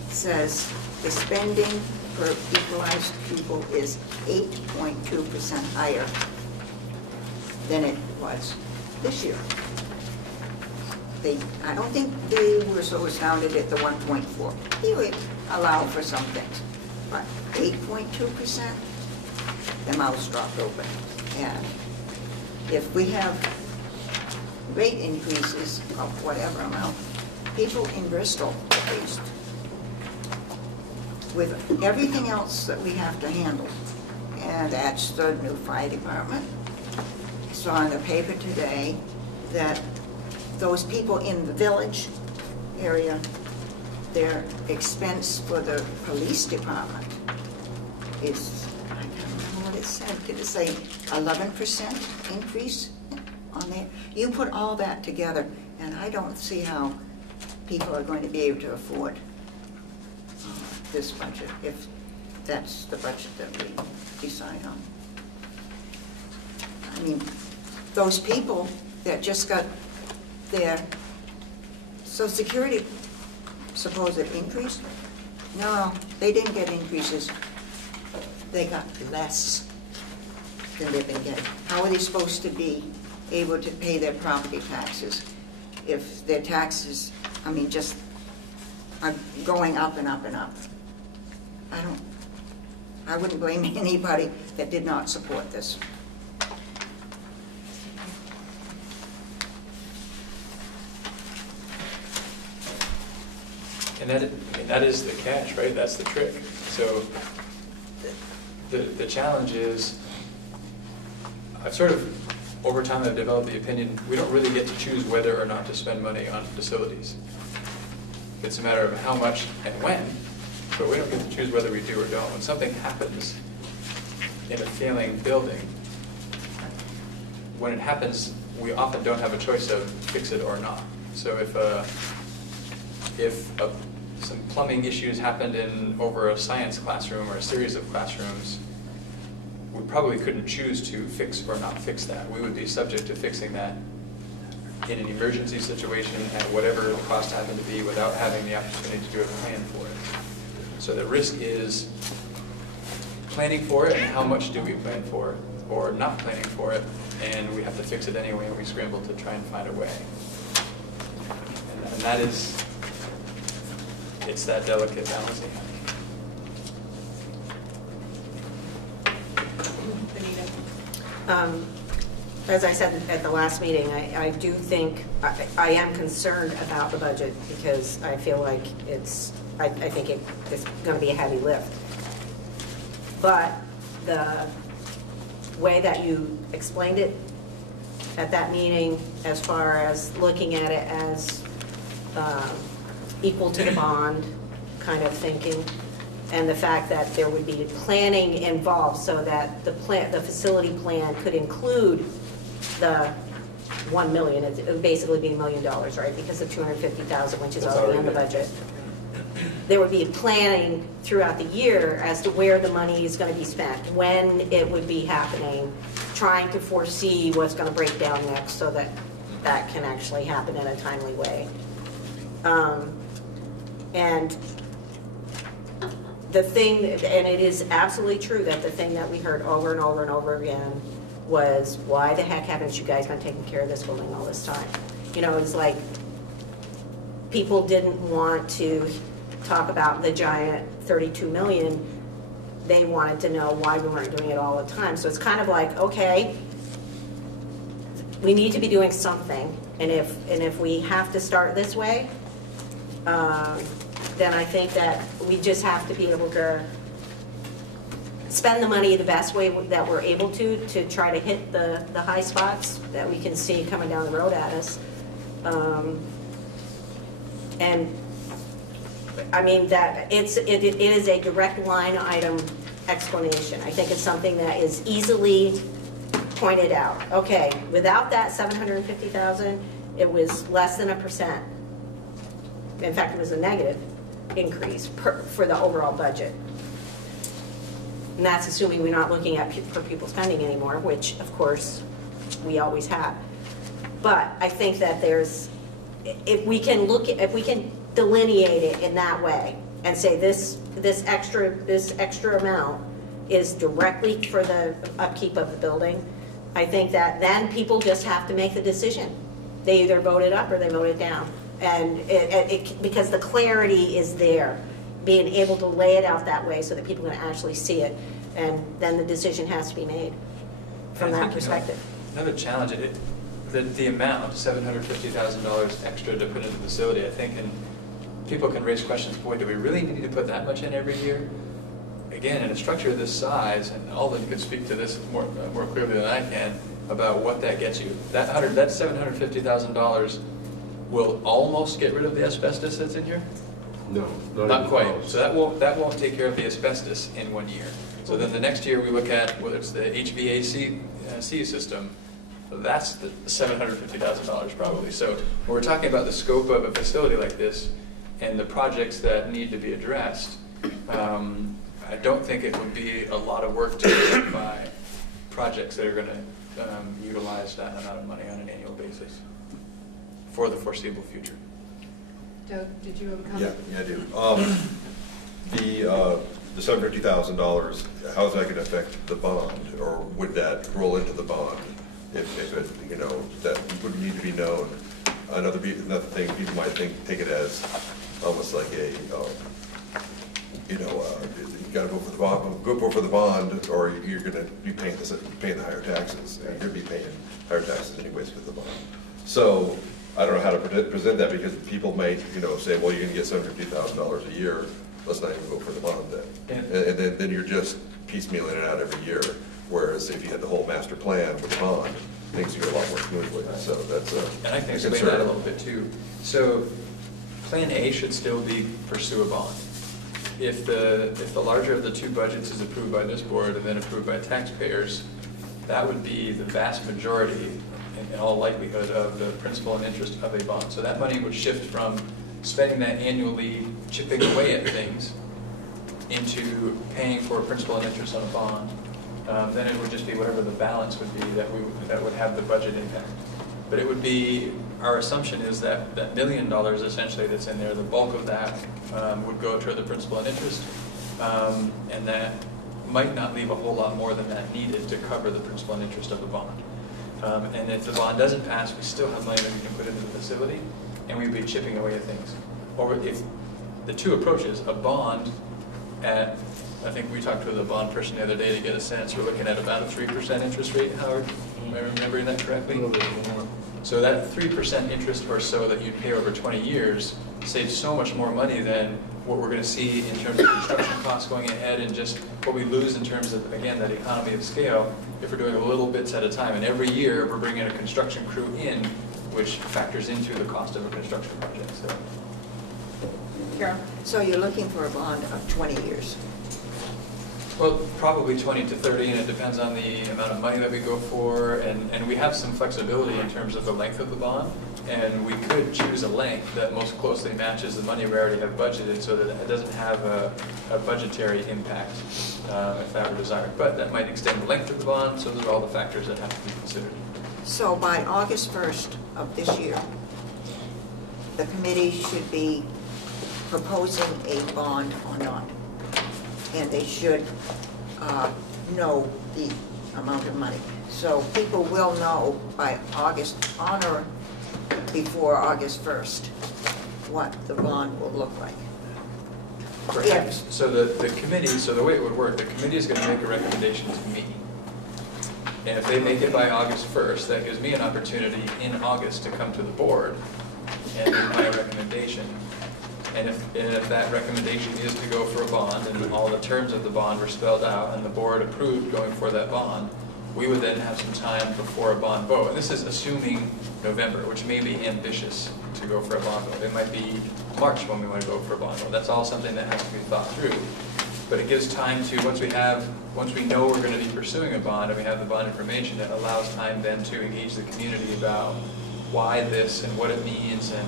says the spending per equalized pupil is 8.2% higher than it was this year. I don't think they were so astounded at the 1.4. He would allow for some things, but 8.2%, their mouths dropped open. And if we have rate increases of whatever amount, people in Bristol, at least, with everything else that we have to handle, and that's the new fire department. Saw in the paper today that those people in the village area, their expense for the police department is, I can't remember what it said. Did it say 11% increase on there? You put all that together, and I don't see how people are going to be able to afford this budget if that's the budget that we decide on. I mean, those people that just got their Social Security supposed increase, no, they didn't get increases. They got less than they've been getting. How are they supposed to be able to pay their property taxes if their taxes, just are going up and up and up? I wouldn't blame anybody that did not support this. And that is the catch, right? That's the trick. So the challenge is, over time I've developed the opinion, we don't really get to choose whether or not to spend money on facilities. It's a matter of how much and when, but we don't get to choose whether we do or don't. When something happens in a failing building, when it happens, we often don't have a choice of fix it or not. So if some plumbing issues happened over a science classroom or a series of classrooms, we probably couldn't choose to fix or not fix that. We would be subject to fixing that in an emergency situation at whatever the cost happened to be without having the opportunity to do a plan for it. So the risk is planning for it, and how much do we plan for it, or not planning for it, and we have to fix it anyway, and we scramble to try and find a way. And that is, it's that delicate balancing act. As I said at the last meeting, I do think, I am concerned about the budget because I feel like I think it's going to be a heavy lift. But the way that you explained it at that meeting, as far as looking at it as equal to the bond kind of thinking, and the fact that there would be planning involved so that the facility plan could include the $1 million. It would basically be $1 million, right? Because of $250,000, which is already in the budget. there would be planning throughout the year as to where the money is going to be spent, when it would be happening, trying to foresee what's going to break down next so that that can actually happen in a timely way. And the thing, and it is absolutely true that the thing that we heard over and over and over again was, why the heck haven't you guys been taking care of this building all this time? You know, it's like people didn't want to talk about the giant 32 million. They wanted to know why we weren't doing it all the time. So it's kind of like, okay, we need to be doing something. And if we have to start this way, then I think that we just have to be able to spend the money the best way that we're able to try to hit the high spots that we can see coming down the road at us. And I mean that it is a direct line item explanation. I think it's something that is easily pointed out. Okay, without that 750,000, it was less than 1%. In fact, it was a negative increase for the overall budget. And that's assuming we're not looking at per pupil spending anymore, which of course we always have. But I think that if we can delineate it in that way and say this extra amount is directly for the upkeep of the building, I think that then people just have to make the decision. They either vote it up or they vote it down. And because the clarity is there, being able to lay it out that way so that people can actually see it, and then the decision has to be made from that perspective. Another challenge, the amount, $750,000 extra to put in the facility, I think, and people can raise questions, boy, do we really need to put that much in every year? Again, in a structure of this size, and Alden could speak to this more clearly than I can, about what that gets you. That $750,000 will almost get rid of the asbestos that's in here? No, not quite. So that won't take care of the asbestos in 1 year. So then the next year we look at whether it's the HVAC system. That's the $750,000 probably. So when we're talking about the scope of a facility like this and the projects that need to be addressed, I don't think it would be a lot of work to identify projects that are going to utilize that amount of money on an annual basis for the foreseeable future. Doug, did you have a comment? Yeah, I do. The $750,000, how is that going to affect the bond, or would that roll into the bond if it, you know, that would need to be known? Another thing people might take it as almost like a, you got to vote for the bond, or you're going to be paying the higher taxes. You're going to be paying higher taxes anyways with the bond. So I don't know how to present that, because people might, say, well, you're going to get $750,000 a year. Let's not even vote for the bond then. And then you're just piecemealing it out every year. Whereas if you had the whole master plan with the bond, things would go a lot more smoothly. So that's and I can explain that a little bit too. So Plan A should still be pursue a bond. If the larger of the two budgets is approved by this board and then approved by taxpayers, that would be the vast majority, in all likelihood, of the principal and interest of a bond. So that money would shift from spending that annually, chipping away at things, into paying for principal and interest on a bond. Then it would just be whatever the balance would be that would have the budget impact. But it would be, our assumption is that $1 million essentially that's in there, the bulk of that would go to the principal and interest, and that might not leave a whole lot more than that needed to cover the principal and interest of the bond. And if the bond doesn't pass, we still have money that we can put into the facility, and we'd be chipping away at things. Or if the two approaches, a bond at, I think we talked to the bond person the other day to get a sense, we're looking at about a 3% interest rate, Howard, am I remembering that correctly? A little bit more. So that 3% interest or so that you'd pay over 20 years saves so much more money than what we're going to see in terms of construction costs going ahead, and just what we lose in terms of, again, that economy of scale if we're doing a little bits at a time. And every year we're bringing a construction crew in, which factors into the cost of a construction project. So. Carol? So you're looking for a bond of 20 years? Well, probably 20 to 30, and it depends on the amount of money that we go for, and we have some flexibility in terms of the length of the bond, and we could choose a length that most closely matches the money we already have budgeted so that it doesn't have a budgetary impact if that were desired. But that might extend the length of the bond, so those are all the factors that have to be considered. So by August 1st of this year, the committee should be proposing a bond or not. And they should know the amount of money. So people will know by August, on or before August 1st, what the bond will look like. Correct. So the committee, so the way it would work, the committee is going to make a recommendation to me. And if they make it by August 1st, that gives me an opportunity in August to come to the board and make my recommendation. And if that recommendation is to go for a bond, and all the terms of the bond were spelled out, and the board approved going for that bond, we would then have some time before a bond vote. And this is assuming November, which may be ambitious to go for a bond vote. It might be March when we want to go for a bond vote. That's all something that has to be thought through. But it gives time to, once we know we're going to be pursuing a bond and we have the bond information, it allows time then to engage the community about why this and what it means, and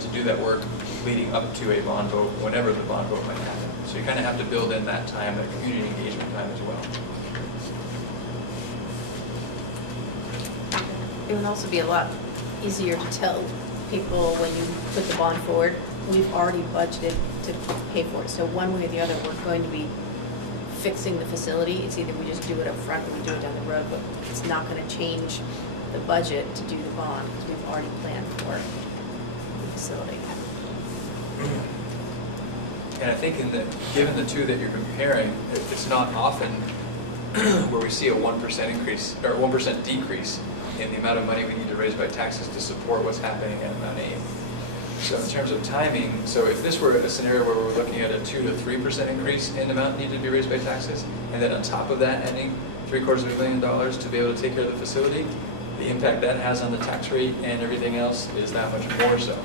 to do that work leading up to a bond vote, whenever the bond vote might happen. So you kind of have to build in that time, that community engagement time as well. It would also be a lot easier to tell people when you put the bond forward, we've already budgeted to pay for it. So one way or the other, we're going to be fixing the facility. It's either we just do it up front or we do it down the road, but it's not going to change the budget to do the bond because we've already planned for the facility. And I think given the two that you're comparing, it's not often where we see a 1% increase or 1% decrease in the amount of money we need to raise by taxes to support what's happening at MtAbe. So in terms of timing, so if this were a scenario where we're looking at a 2 to 3% increase in the amount needed to be raised by taxes, and then on top of that adding $750 million to be able to take care of the facility, the impact that has on the tax rate and everything else is that much more so.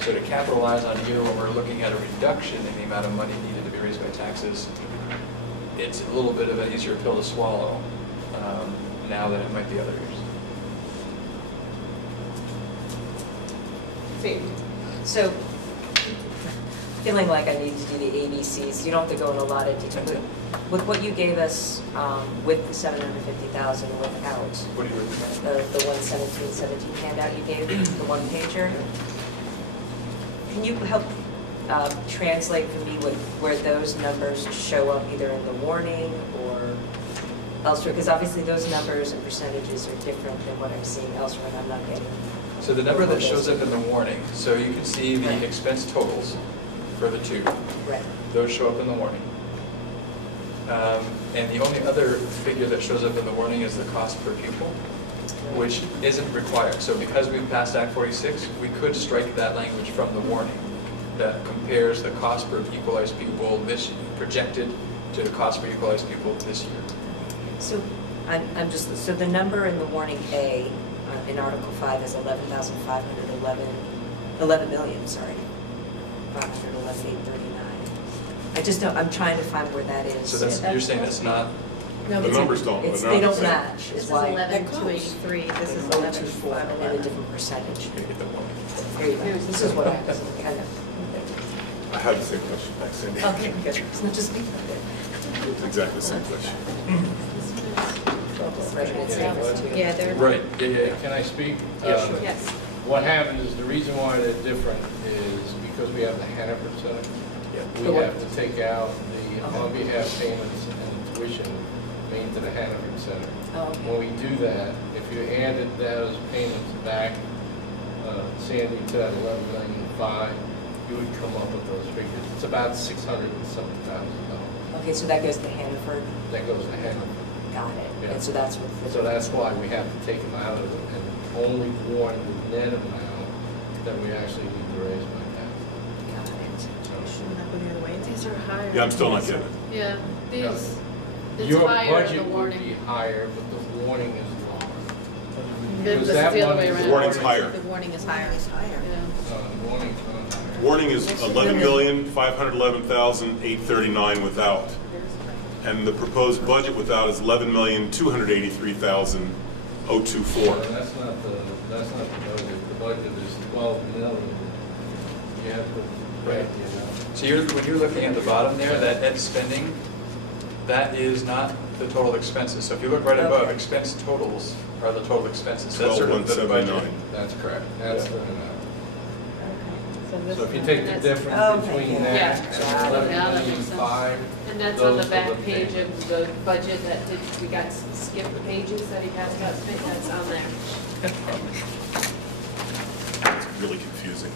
So to capitalize on here when we're looking at a reduction in the amount of money needed to be raised by taxes, it's a little bit of an easier pill to swallow now than it might be other years. Same. So, feeling like I need to do the ABCs, you don't have to go in a lot of detail, but with what you gave us with the $750,000 without, What do you recommend? the 11717 handout you gave, the one pager, can you help translate for me where those numbers show up either in the warning or elsewhere? Because obviously those numbers and percentages are different than what I'm seeing elsewhere, and I'm not getting. So the number that shows up in the warning, so you can see the expense totals for the two. Right. Those show up in the warning. And the only other figure that shows up in the warning is the cost per pupil, which isn't required. So because we've passed Act 46, we could strike that language from the warning that compares the cost per equalized pupil this projected to the cost per equalized pupil this year. So so the number in the warning A in Article 5 is 11 million, sorry. 511,839. I just don't, I'm trying to find where that is. So you're saying that's not. No, The numbers don't. They don't match. This is why 11,283. This is 0.24 and a 11,511. different percentage. You're gonna get the warning. Here you go. This is what I was kind of. I had the same question. Thanks, Cindy. Okay, good. It's not just me. It's exactly the same question. Yeah, they're. Right, yeah. Can I speak? Yes. What happens is, the reason why they're different is because we have the Hannaford Center. We have to take out the on-behalf payments and tuition made to the Hannaford Center. Oh, okay. When we do that, if you added those payments back, Sandy, to that 11,500,000, you would come up with those figures. It's about $600,000. Okay, so that goes to Hannaford. That goes to Hannaford. Got it. Yeah. And so that's what. So that's why we have to take them out of it and only warn the net amount that we actually need to raise by tax. Got it. Shouldn't that go the other way? These are higher. Yeah, I'm still not getting it. Yeah, these, it's Your higher in budget the would warning. be higher, but the warning is lower. This Because is that the other one way is- around. Warning's higher. The warning is higher. It's higher. Yeah. Warning's not higher. Warning is 11,511,839 without. and the proposed budget without is $11,283,024. Well, that's not the budget. The budget is 12 million. You have to, Right. you know. So when you're looking at the bottom there, that ed spending, that is not the total expenses. So if you look right above, expense totals are the total expenses. That's sort of the budget. 12,179. That's correct. That's the amount. Okay. So if you take the difference between yeah. that Yeah. and Yeah, that makes 11,005,000, And that's on the back page of the budget that we got skipped the pages that he passed out, that's on there. It's really confusing.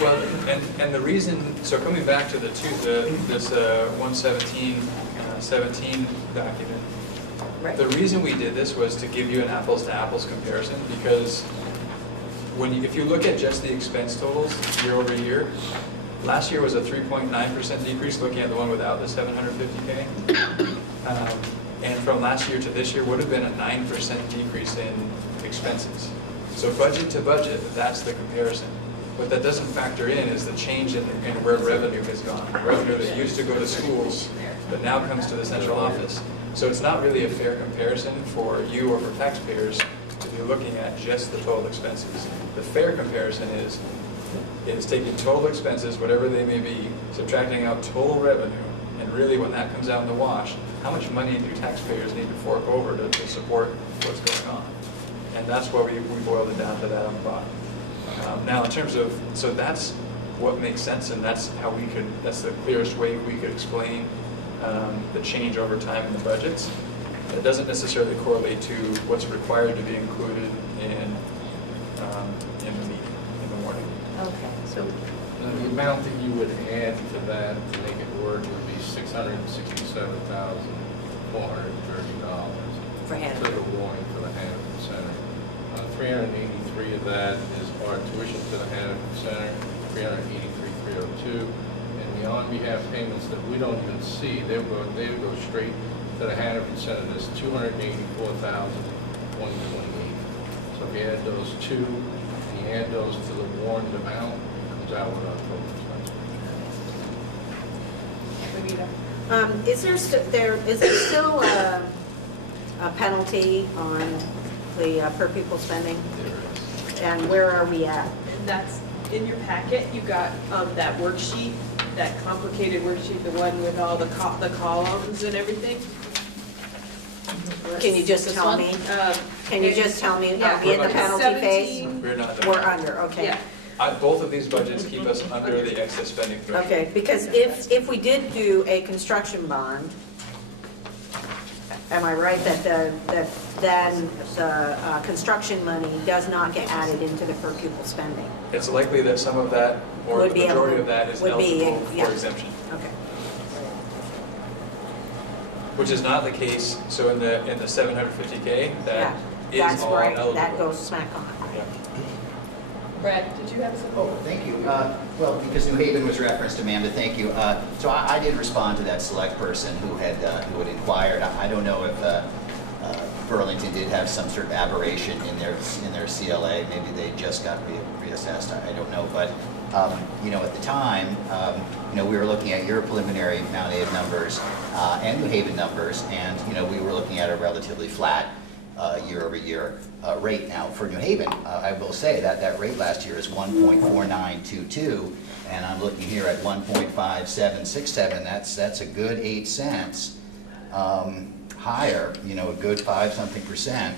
Well, and the reason, so coming back to this 11717 document, Right. the reason we did this was to give you an apples to apples comparison, because if you look at just the expense totals year over year, last year was a 3.9% decrease, looking at the one without the 750K. And from last year to this year would have been a 9% decrease in expenses. So budget to budget, that's the comparison. What that doesn't factor in is the change in where revenue has gone. Revenue that used to go to schools, but now comes to the central office. So it's not really a fair comparison for you or for taxpayers to be looking at just the total expenses. The fair comparison is taking total expenses, whatever they may be, subtracting out total revenue, and really when that comes out in the wash, how much money do taxpayers need to fork over to support what's going on? And that's why we boiled it down to that on the bottom. Now, in terms of, so that's what makes sense, and that's how that's the clearest way we could explain the change over time in the budgets. It doesn't necessarily correlate to what's required to be included in the meeting, in the morning. Okay. So The amount that you would add to that to make it work would be $667,430 For to Hannaford. the warning for the Hannaford Center. 383 of that is our tuition to the Hannaford Center, 383,302. And the on-behalf payments that we don't even see, they would go straight to the Hannaford Center. There's 284,128. So if you add those two, and you add those to the warned amount, it comes out with our total expense. Is there still a penalty on the per pupil spending? There is. And where are we at? And that's in your packet, you got that worksheet, that complicated worksheet, the one with all the columns and everything. Can you just This tell one? me? Can you just tell me, are we in the penalty phase? we're not. We're under, okay. Yeah. Both of these budgets keep us under the excess spending threshold. Okay, because if we did do a construction bond, am I right that then the construction money does not get added into the per pupil spending? It's likely that some of that, or Would the be able- majority of that is would be, eligible yeah. for exemption. Okay. Which is not the case, so in the 750K, Yeah, that is that's all right, eligible. that goes smack on. Yeah. Brad, did you have something? Oh, thank you. Well, because New Haven was referenced, Amanda, thank you. So I did respond to that select person who had inquired. I don't know if Burlington did have some sort of aberration in their CLA. Maybe they just got reassessed. I don't know. But you know, at the time, you know, we were looking at your preliminary Mount Abe numbers and New Haven numbers, and you know, we were looking at a relatively flat year-over-year rate. Now, for New Haven, I will say that rate last year is 1.4922, and I'm looking here at 1.5767. That's a good 8 cents higher. You know, a good 5-something%.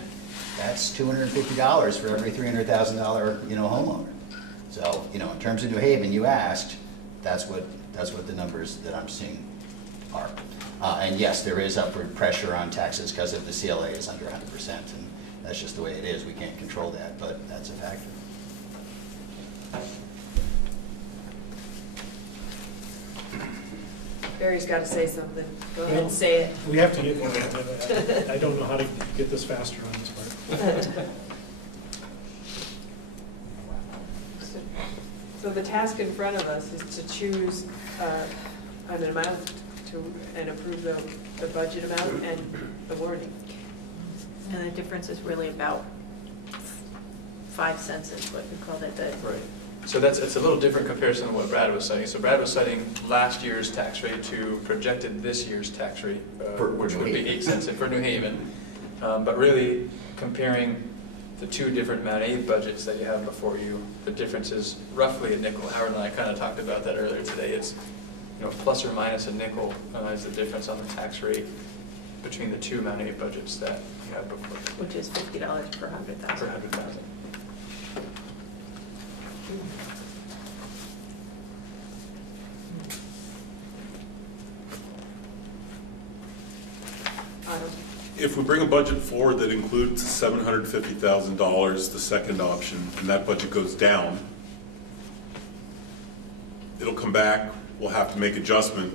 That's $250 for every $300,000 you know homeowner. So you know, in terms of New Haven, you asked. That's what the numbers that I'm seeing are. And yes, there is upward pressure on taxes because if the CLA is under 100%, and that's just the way it is. We can't control that, but that's a factor. Barry's got to say something. Go ahead and say it. We have to get going. I don't know how to get this faster on this part. So the task in front of us is to choose an amount and approve the budget amount and the warning. And the difference is really about 5 cents is what we called it, the Right. So it's a little different comparison than what Brad was citing. So Brad was citing last year's tax rate to projected this year's tax rate, which would be 8 cents for New Haven. But really comparing the two different Mount Abe budgets that you have before you, the difference is roughly a nickel. Howard and I kind of talked about that earlier today. It's plus or minus a nickel is the difference on the tax rate between the two Mount Abe budgets that you had before. Which is $50 per 100,000. Per 100,000. If we bring a budget forward that includes $750,000, the second option, and that budget goes down, it'll come back, we'll have to make adjustment.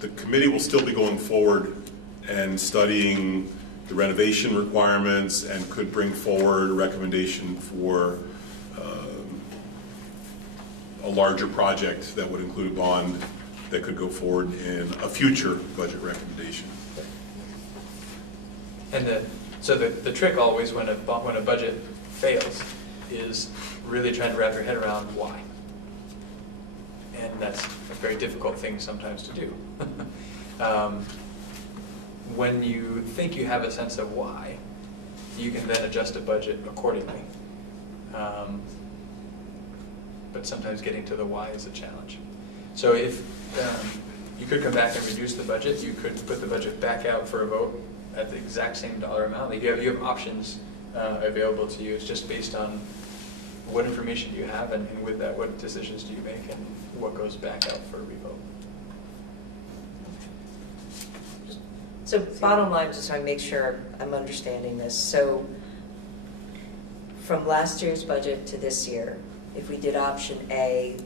The committee will still be going forward and studying the renovation requirements and could bring forward a recommendation for a larger project that would include a bond that could go forward in a future budget recommendation. And so the trick always when a budget fails is really trying to wrap your head around why. And that's a very difficult thing sometimes to do. When you think you have a sense of why, you can then adjust a budget accordingly. But sometimes getting to the why is a challenge. So if you could come back and reduce the budget, you could put the budget back out for a vote at the exact same dollar amount. You have options available to you. It's just based on what information do you have, and with that, what decisions do you make, and what goes back out for a revote. So bottom line, just so I make sure I'm understanding this. So from last year's budget to this year, if we did option A,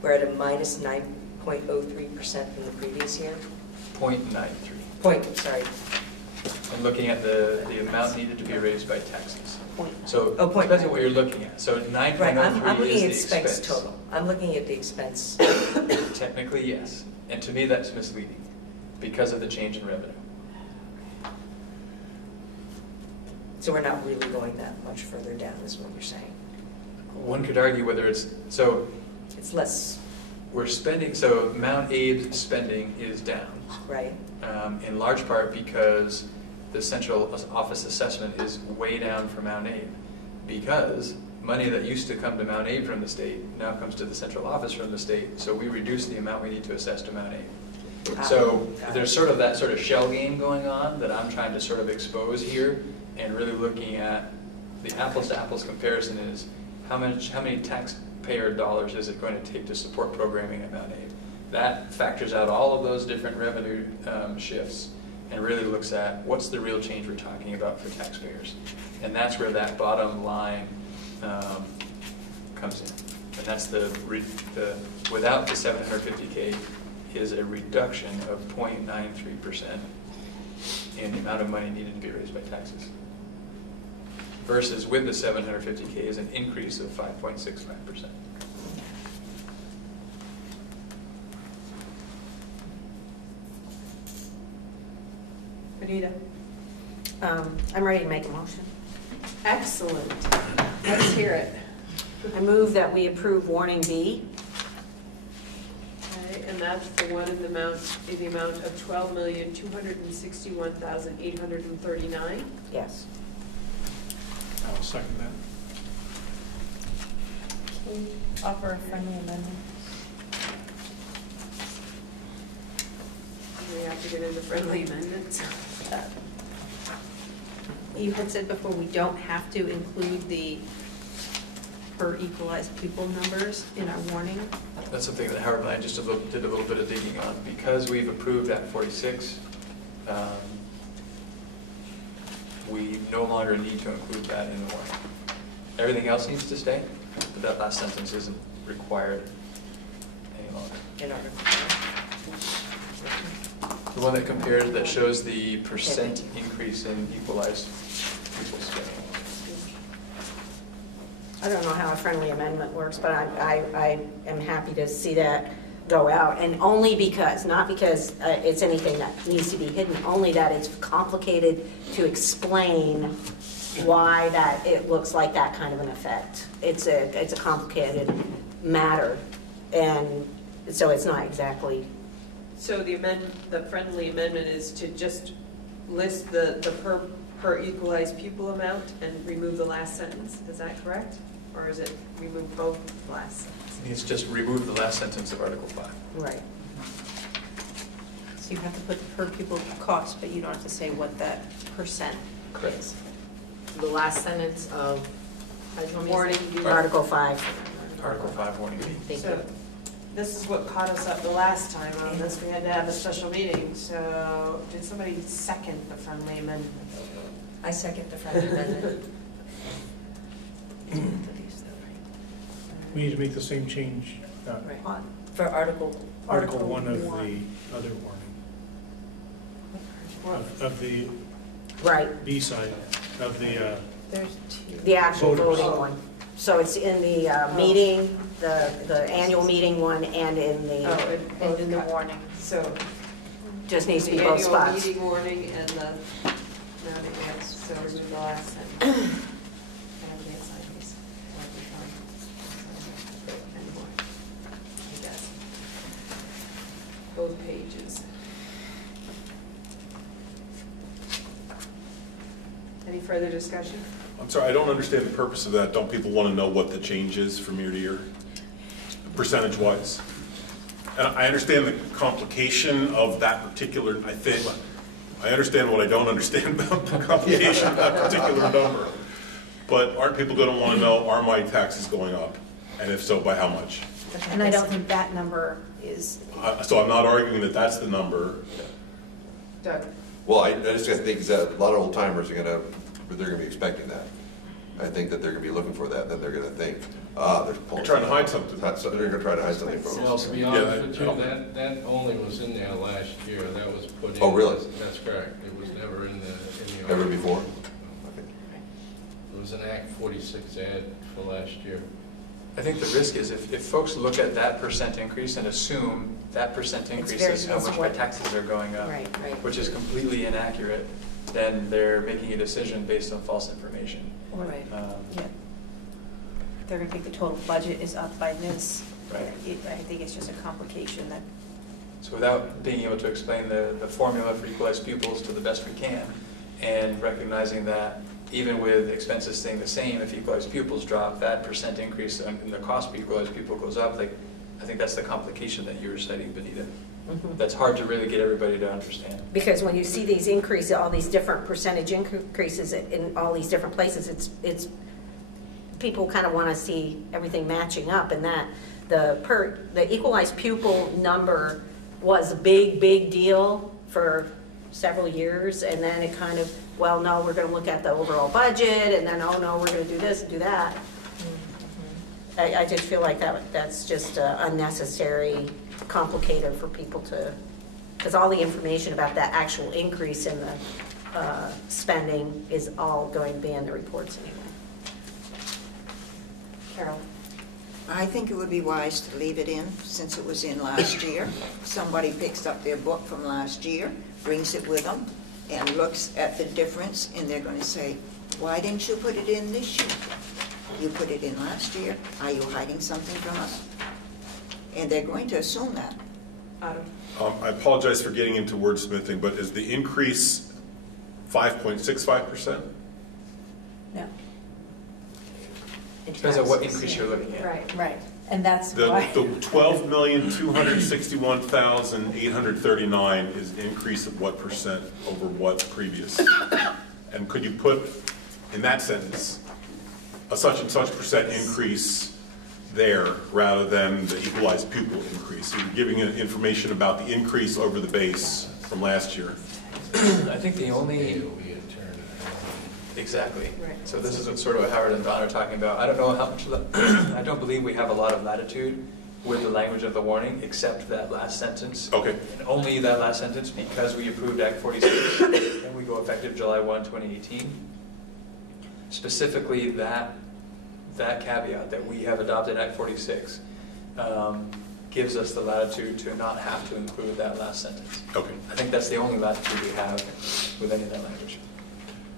we're at a minus 9.03% from the previous year? 0.93. Sorry. I'm looking at the amount needed to be raised by taxes. Point. So Oh, point. depends on what you're looking at. So 9.03 Right, I'm looking at is the expense total. I'm looking at the expense. Technically, yes. And to me, that's misleading because of the change in revenue. So we're not really going that much further down, is what you're saying. One could argue whether it's less. We're spending, so Mount Abe's spending is down. Right. In large part because the central office assessment is way down for Mount Abe, because money that used to come to Mount Abe from the state now comes to the central office from the state, so we reduce the amount we need to assess to Mount Abe. So there's sort of that sort of shell game going on that I'm trying to sort of expose here, and really looking at the apples to apples comparison is how many taxpayer dollars is it going to take to support programming at Mount Abe. That factors out all of those different revenue shifts and really looks at what's the real change we're talking about for taxpayers. And that's where that bottom line comes in. And that's without the 750K is a reduction of 0.93% in the amount of money needed to be raised by taxes. Versus with the 750K is an increase of 5.65%. Anita? I'm ready to make a motion. Excellent. Let's hear it. I move that we approve warning B. Okay, and that's the one in the amount of $12,261,839. Yes. I'll second that. Can we offer a friendly amendment? We have to get into friendly amendments. You had said before we don't have to include the per equalized pupil numbers in our warning. That's something that Howard and I just did a little bit of digging on. Because we've approved Act 46, we no longer need to include that in the warning. Everything else needs to stay, but that last sentence isn't required any longer. In order. The one that compares, that shows the percent increase in equalized pupil spending. I don't know how a friendly amendment works, but I am happy to see that go out, and only because, not because it's anything that needs to be hidden, only that it's complicated to explain why that, it looks like that kind of an effect. It's a complicated matter, and so it's not exactly. So the friendly amendment is to just list the per equalized pupil amount and remove the last sentence, is that correct? Or is it remove both last sentences? It's just remove the last sentence of Article 5. Right. So you have to put the per pupil cost, but you don't have to say what that percent is. The last sentence of warning. Article 5. Article 5 warning. Thank you. This is what caught us up the last time on this. We had to have a special meeting. So did somebody second the friendly amendment? I second the friendly amendment. We need to make the same change, For Article 1 of the other warning. Of the Right. B side, of the, There's two. The actual Voters. voting one. So it's in the meeting, the annual meeting one, and in the, And in the warning. So just needs to be the both annual spots. meeting warning and the, so remove the last sentence. I haven't yet signed these. Anymore. I guess. Both pages. Any further discussion? I'm sorry, I don't understand the purpose of that. Don't people want to know what the change is from year to year, percentage-wise? And I understand the complication of that particular, I understand what I don't understand about the complication of that particular number. But aren't people going to want to know, are my taxes going up? And if so, by how much? And I don't think that number is. So I'm not arguing that that's the number. Doug? Well, I just think that a lot of old timers are they're gonna be expecting that. I think that they're gonna be looking for that, then they're gonna think, they're trying to hide something. So they're gonna try to hide something from Well, us. to be honest with you, that only was in there last year, that was put in. Oh, really? That's correct, it was never in the. Ever before? It was an Act 46 ad for last year. I think the risk is if folks look at that percent increase and assume that percent increase is how much my taxes are going up, Right. which is completely inaccurate, then they're making a decision based on false information. Right. Yeah. They're going to think the total budget is up by this. Right. I think it's just a complication that. So without being able to explain the formula for equalized pupils to the best we can, and recognizing that even with expenses staying the same, if equalized pupils drop, that percent increase in the cost per equalized pupil goes up. I think that's the complication that you were citing, Benita. That's hard to really get everybody to understand. Because when you see these increases, all these different percentage increases in all these different places, it's people kind of want to see everything matching up, and that the equalized pupil number was a big deal for several years, and then it kind of, well, no, we're going to look at the overall budget, and then, oh no, we're going to do this and do that. I just feel like that's just unnecessary, complicated for people to, because all the information about that actual increase in the spending is all going to be in the reports anyway. Carol? I think it would be wise to leave it in since it was in last year. Somebody picks up their book from last year, brings it with them, and looks at the difference, and they're going to say, why didn't you put it in this year? You put it in last year. Are you hiding something from us? And they're going to assume that. I apologize for getting into wordsmithing, but is the increase 5.65%? No. Depends on what increase you're looking at. Right. And that's The why. 12,261,839 is increase of what percent over what previous? And could you put in that sentence a such and such percent increase there rather than the equalized pupil increase? So you're giving information about the increase over the base from last year. I think the only. Exactly. Right. So this is sort of what Howard and Don are talking about. I don't know how much, I don't believe we have a lot of latitude with the language of the warning, except that last sentence. Okay. And only that last sentence, because we approved Act 46, and we go effective July 1, 2018. Specifically, that caveat that we have adopted Act 46 gives us the latitude to not have to include that last sentence. Okay. I think that's the only latitude we have with any of that language.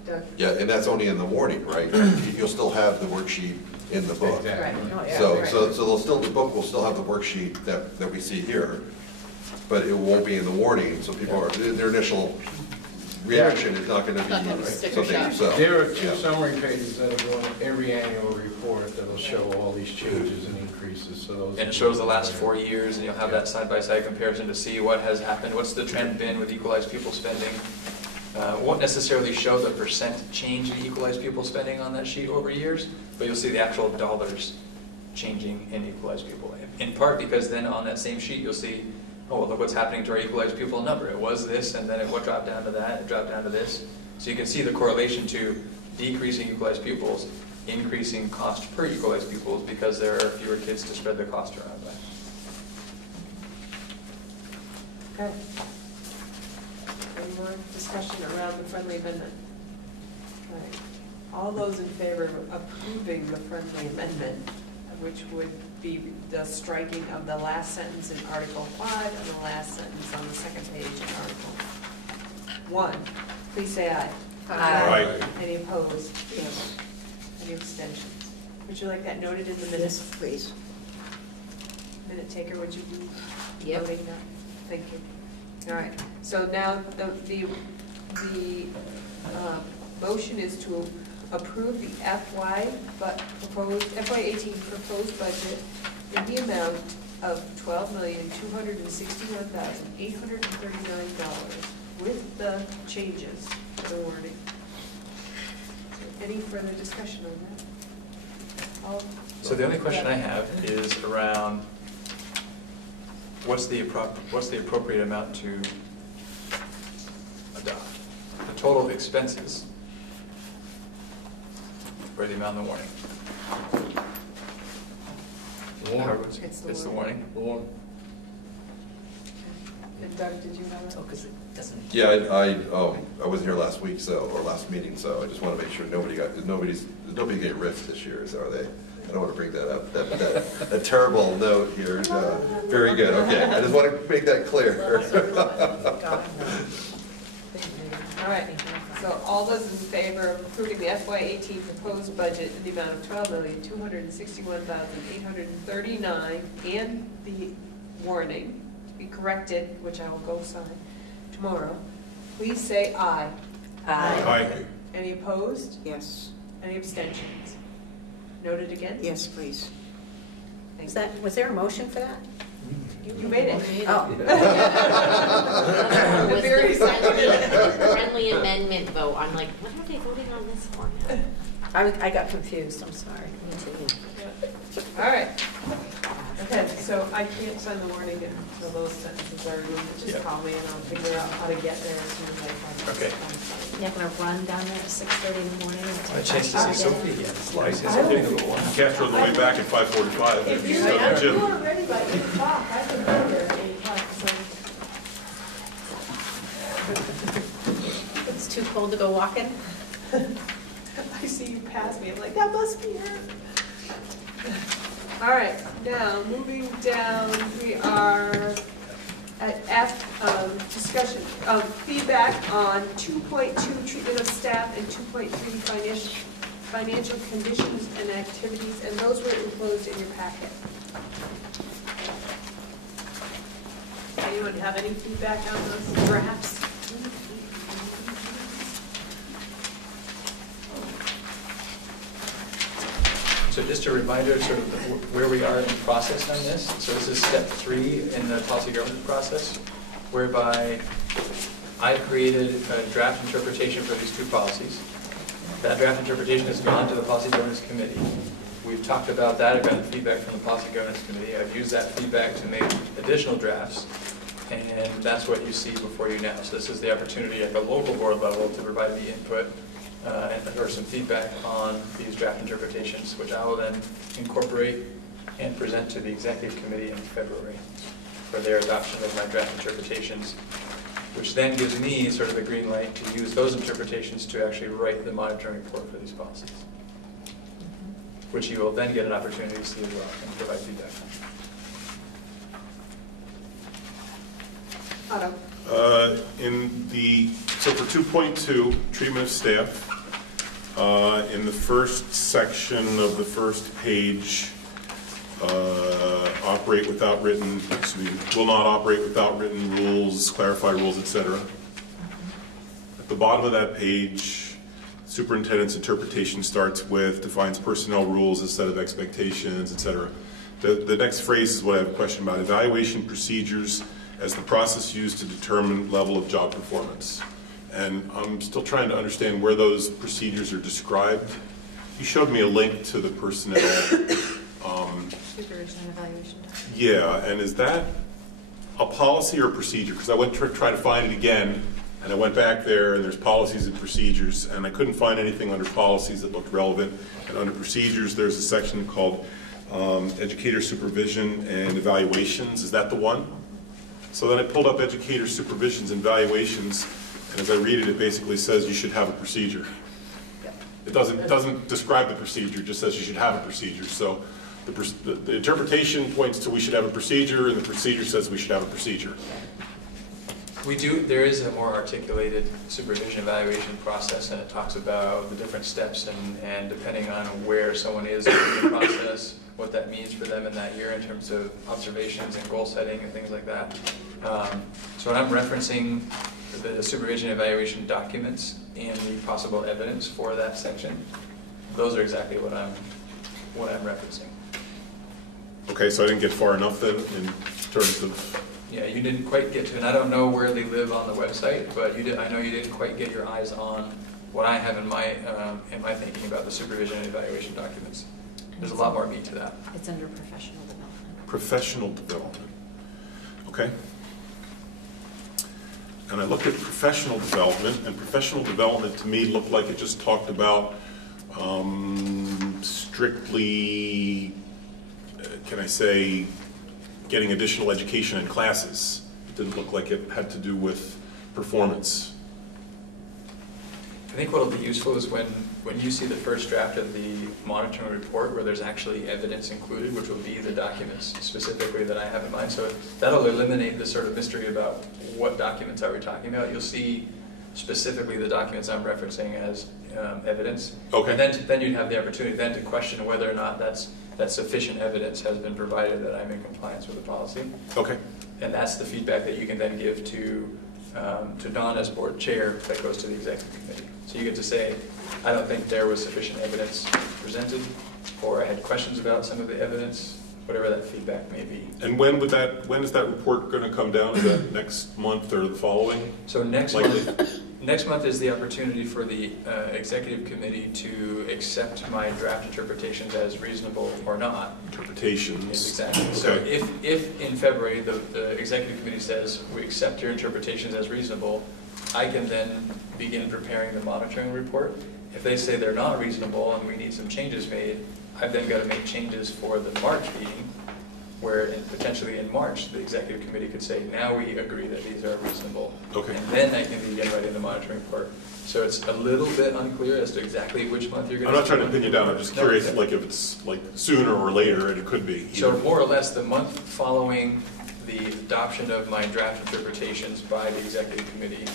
Doug? Yeah, and that's only in the morning, right? You'll still have the worksheet in the book. Right. Oh, yeah, So, right. so they'll still, the book will still have the worksheet that we see here, but it won't be in the warning, so people are, their initial reaction is not gonna Not gonna be sticker something, shock. so. There are two yeah. summary pages that are on every annual report that'll show all these changes and increases, so those. And it shows the last 4 years, and you'll have that side-by-side comparison to see what has happened, what's the trend been with equalized pupil spending. Won't necessarily show the percent change in equalized pupil spending on that sheet over years, but you'll see the actual dollars changing in equalized pupil. In part because then on that same sheet, you'll see, oh, well, look what's happening to our equalized pupil number. It was this, and then it dropped down to that, it dropped down to this. So you can see the correlation to decreasing equalized pupils, increasing cost per equalized pupils because there are fewer kids to spread the cost around by. Okay. Any more discussion around the friendly amendment? All right. All those in favor of approving the friendly amendment, which would be the striking of the last sentence in Article 5 and the last sentence on the second page in Article 1, please say aye. Aye. Any opposed? Yes. Any abstentions? Would you like that noted in the Yes, minutes? please. Minute taker, would you be Yep. noting that? Thank you. All right, so now the motion is to approve the FY18 proposed budget in the amount of $12,261,839 with the changes to the wording. So any further discussion on that? So the only question I have is around what's the appropriate amount to adopt? The total expenses or the amount in the warning? It's the It's the warning. warning. And Doug, did you have Oh, a? because it doesn't. Yeah, I wasn't here last week, or last meeting, so I just want to make sure nobody get riffed this year, are they? I don't want to bring that up, that terrible note here. Very good, okay, I just want to make that clear. All right, so all those in favor of approving the FY18 proposed budget in the amount of $12,261,839 and the warning to be corrected, which I will go sign tomorrow, please say aye. Aye. Any opposed? Yes. Any abstentions? Noted again? Yes, please. Thank Was there a motion for that? You made it. Oh. Was Very the friendly amendment vote? I'm like, what are they voting on this for? I got confused, I'm sorry. Me too. All right. Okay, so I can't sign the warning until those sentences are removed. Just call me and I'll figure out how to get there as soon as I find Okay. You're gonna run down there at 6:30 in the morning? A chance to see Sophie again. It's Catch her on the way back at 5:45. If She's you at the gym. are ready by 8 o'clock, I can be there at 8 o'clock, so. It's too cold to go walking? I see you pass me, I'm like, that must be her. All right, now, moving down, we are at F, discussion of feedback on 2.2 treatment of staff and 2.3 financial conditions and activities, and those were enclosed in your packet. Anyone have any feedback on those drafts? So just a reminder, sort of where we are in the process on this. So this is step 3 in the policy governance process, whereby I created a draft interpretation for these 2 policies. That draft interpretation has gone to the policy governance committee. We've talked about that. I've gotten feedback from the policy governance committee. I've used that feedback to make additional drafts, and that's what you see before you now. So this is the opportunity at the local board level to provide the input or some feedback on these draft interpretations, which I will then incorporate and present to the executive committee in February for their adoption of my draft interpretations, which then gives me sort of the green light to use those interpretations to actually write the monitoring report for these policies, which you will then get an opportunity to see as well and provide feedback on. Otto? So for 2.2, treatment of staff, in the first section of the first page, operate without written, will not operate without written rules, clarify rules, etc. At the bottom of that page, superintendent's interpretation starts with, defines personnel rules, a set of expectations, etc. The next phrase is what I have a question about. Evaluation procedures as the process used to determine level of job performance. And I'm still trying to understand where those procedures are described. You showed me a link to the personnel. Supervision and evaluation. Yeah, and is that a policy or a procedure? Because I went to try to find it again, and I went back there, and there's policies and procedures, and I couldn't find anything under policies that looked relevant. And under procedures, there's a section called educator supervision and evaluations. Is that the one? So then I pulled up educator supervisions and evaluations, and as I read it, it basically says you should have a procedure. It doesn't describe the procedure, it just says you should have a procedure. So the interpretation points to we should have a procedure, and the procedure says we should have a procedure. There is a more articulated supervision evaluation process, and it talks about the different steps and depending on where someone is in the process, what that means for them in that year in terms of observations and goal setting and things like that. So when I'm referencing the supervision evaluation documents and the possible evidence for that section, those are exactly what I'm referencing. Okay, so I didn't get far enough then in terms of... Yeah, you didn't quite get to, and I don't know where they live on the website, but I know you didn't quite get your eyes on what I have in my thinking about the supervision and evaluation documents. There's a lot more meat to that. It's under professional development. Professional development. Okay. And I looked at professional development, and professional development to me looked like it just talked about strictly, can I say, getting additional education in classes. It didn't look like it had to do with performance. I think what will be useful is when you see the first draft of the monitoring report where there's actually evidence included, which will be the documents specifically that I have in mind. So that'll eliminate the sort of mystery about what documents are we talking about. You'll see specifically the documents I'm referencing as evidence. Okay. And then you'd have the opportunity then to question whether or not that sufficient evidence has been provided that I'm in compliance with the policy. Okay. And that's the feedback that you can then give to Dawn as board chair that goes to the executive committee. So you get to say, I don't think there was sufficient evidence presented, or I had questions about some of the evidence, whatever that feedback may be. And when is that report going to come down? Is that next month or the following? So next month is the opportunity for the executive committee to accept my draft interpretations as reasonable or not. Interpretations. Exactly. Okay. So if in February the executive committee says we accept your interpretations as reasonable, I can then begin preparing the monitoring report. If they say they're not reasonable and we need some changes made, I've then got to make changes for the March meeting, where potentially in March the executive committee could say, now we agree that these are reasonable. Okay. And then I can begin writing the monitoring report. So it's a little bit unclear as to exactly which month you're going to... I'm not trying to pin you down. I'm just curious, like if it's like sooner or later, and it could be. So more or less the month following the adoption of my draft interpretations by the executive committee,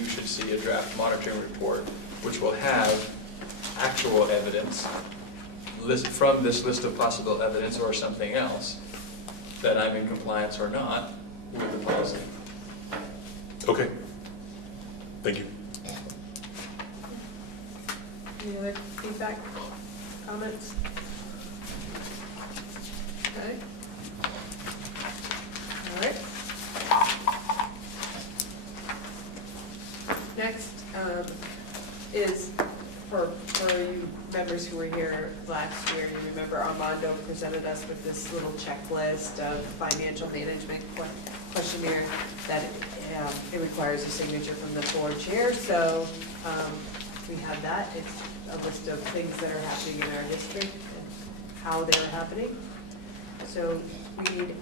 you should see a draft monitoring report, which will have actual evidence from this list of possible evidence or something else that I'm in compliance or not with the policy. Okay. Thank you. Any other feedback, comments? Okay. All right. Next is for you members who were here last year, you remember Armando presented us with this little checklist of financial management questionnaire that it requires a signature from the board chair. So we have that. It's a list of things that are happening in our district and how they're happening. So we need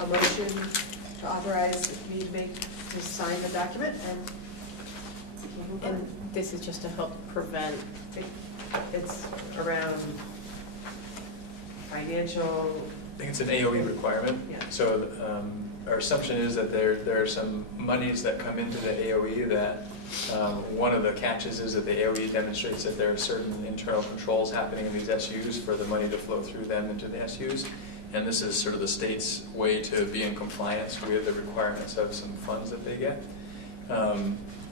a motion to authorize me to sign the document And this is just to help prevent... It's around financial... I think it's an AOE requirement. Yeah. So our assumption is that there are some monies that come into the AOE that one of the catches is that the AOE demonstrates that there are certain internal controls happening in these SUs for the money to flow through them into the SUs. And this is sort of the state's way to be in compliance with the requirements of some funds that they get.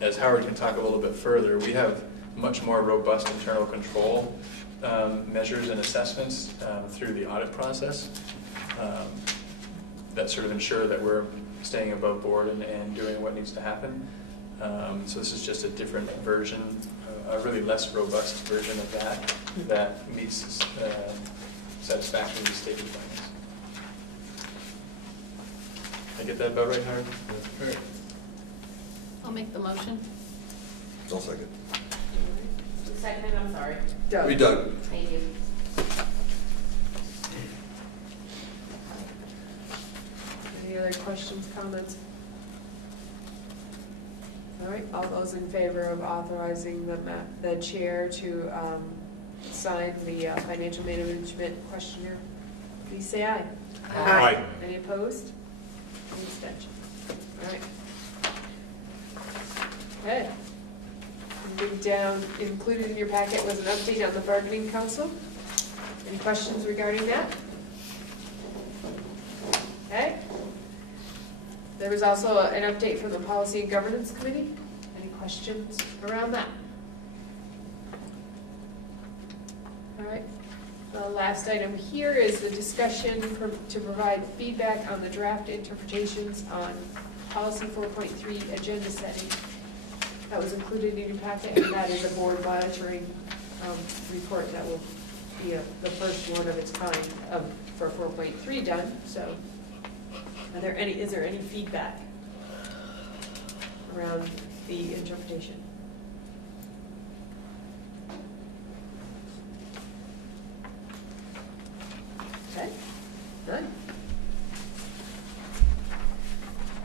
As Howard can talk a little bit further, we have much more robust internal control measures and assessments through the audit process that sort of ensure that we're staying above board and doing what needs to happen. So this is just a different version, a really less robust version of that meets satisfaction to state requirements. I get that about right, Howard? That's great. I'll make the motion. I'll second. Second, I'm sorry. We done. Thank you. Any other questions, comments? All right, all those in favor of authorizing the chair to sign the financial management questionnaire, please say aye. Aye. Any opposed? Any abstentions? All right. Okay. Moving down, included in your packet was an update on the bargaining council. Any questions regarding that? Okay. There was also an update from the Policy and Governance Committee. Any questions around that? All right. The last item here is the discussion to provide feedback on the draft interpretations on Policy 4.3 agenda setting. That was included in your packet, and that is a board monitoring report that will be the first one of its kind for 4.3 done. So, is there any feedback around the interpretation? Okay, none.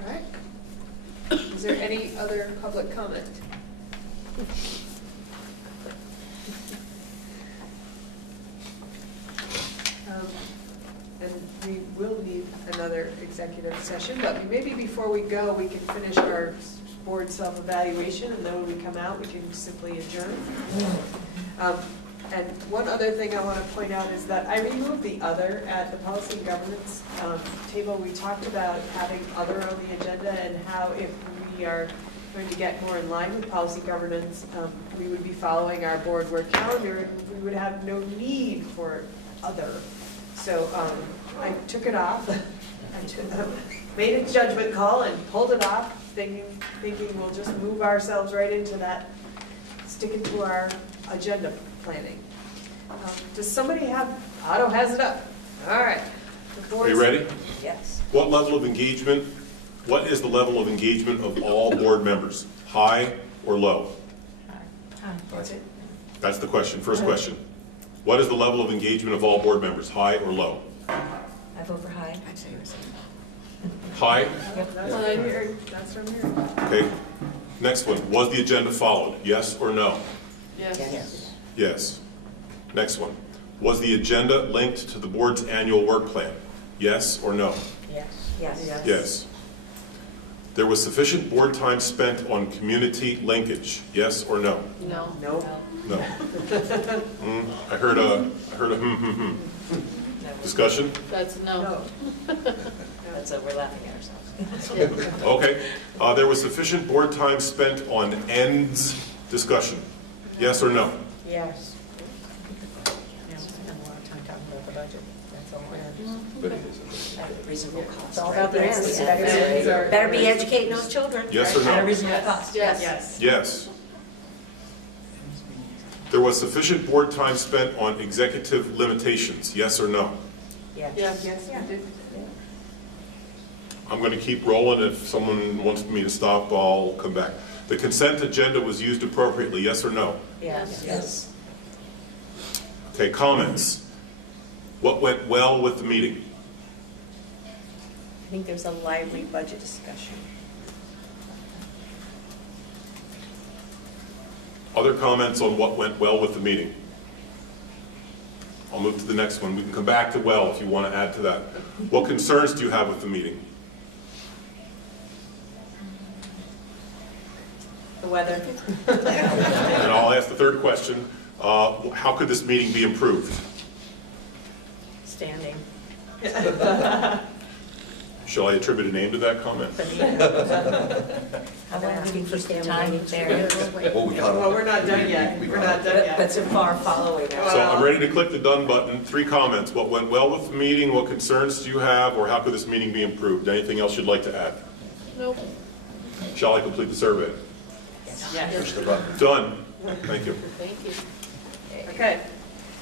All right. Is there any other public comment? And we will need another executive session, but maybe before we go, we can finish our board self-evaluation, and then when we come out, we can simply adjourn. And one other thing I want to point out is that I removed the other at the policy and governance table. We talked about having other on the agenda and how if we are going to get more in line with policy governance, we would be following our board work calendar and we would have no need for other. So I took it off. I made a judgment call and pulled it off, thinking we'll just move ourselves right into that, sticking to our agenda planning. Does somebody have, Otto has it up. All right. Are you ready? Yes. What level of engagement, what is the level of engagement of all board members? High or low? That's it. That's the question, first question. What is the level of engagement of all board members? High or low? I vote for high. I'd say High? That's what I'm hearing. That's what I'm hearing. Okay. Next one. Was the agenda followed? Yes or no? Yes. yes. Yes. Next one. Was the agenda linked to the board's annual work plan? Yes or no? Yes. Yes. Yes. There was sufficient board time spent on community linkage? Yes or no? No. No. No. I heard a Discussion? That's no. That's we're laughing at ourselves. Okay. There was sufficient board time spent on ends discussion? Yes or no? Yes. We spend a lot of time talking about the budget. That's all we're But it is. at a reasonable cost. It's all right? about the Yes, ends. yes. Ends. Better be educating those children. Yes or At a no? reasonable cost. Yes. Yes. Yes. There was sufficient board time spent on executive limitations? Yes or no? Yes. Yes, we did. I'm going to keep rolling. If someone wants me to stop, I'll come back. The consent agenda was used appropriately? Yes or no? Yes. Yes. Okay, comments. What went well with the meeting? I think there's a lively budget discussion. Other comments on what went well with the meeting? I'll move to the next one. We can come back to well if you want to add to that. What concerns do you have with the meeting? weather. And I'll ask the third question. How could this meeting be improved? Standing. Shall I attribute a name to that comment? I'm asking for time there. Well, we're not done yet. We're not done yet. But so far following that. So I'm ready to click the done button. 3 comments. What went well with the meeting? What concerns do you have? Or how could this meeting be improved? Anything else you'd like to add? Nope. Shall I complete the survey? Yes. Push the button. Done. Thank you. Thank you. Okay,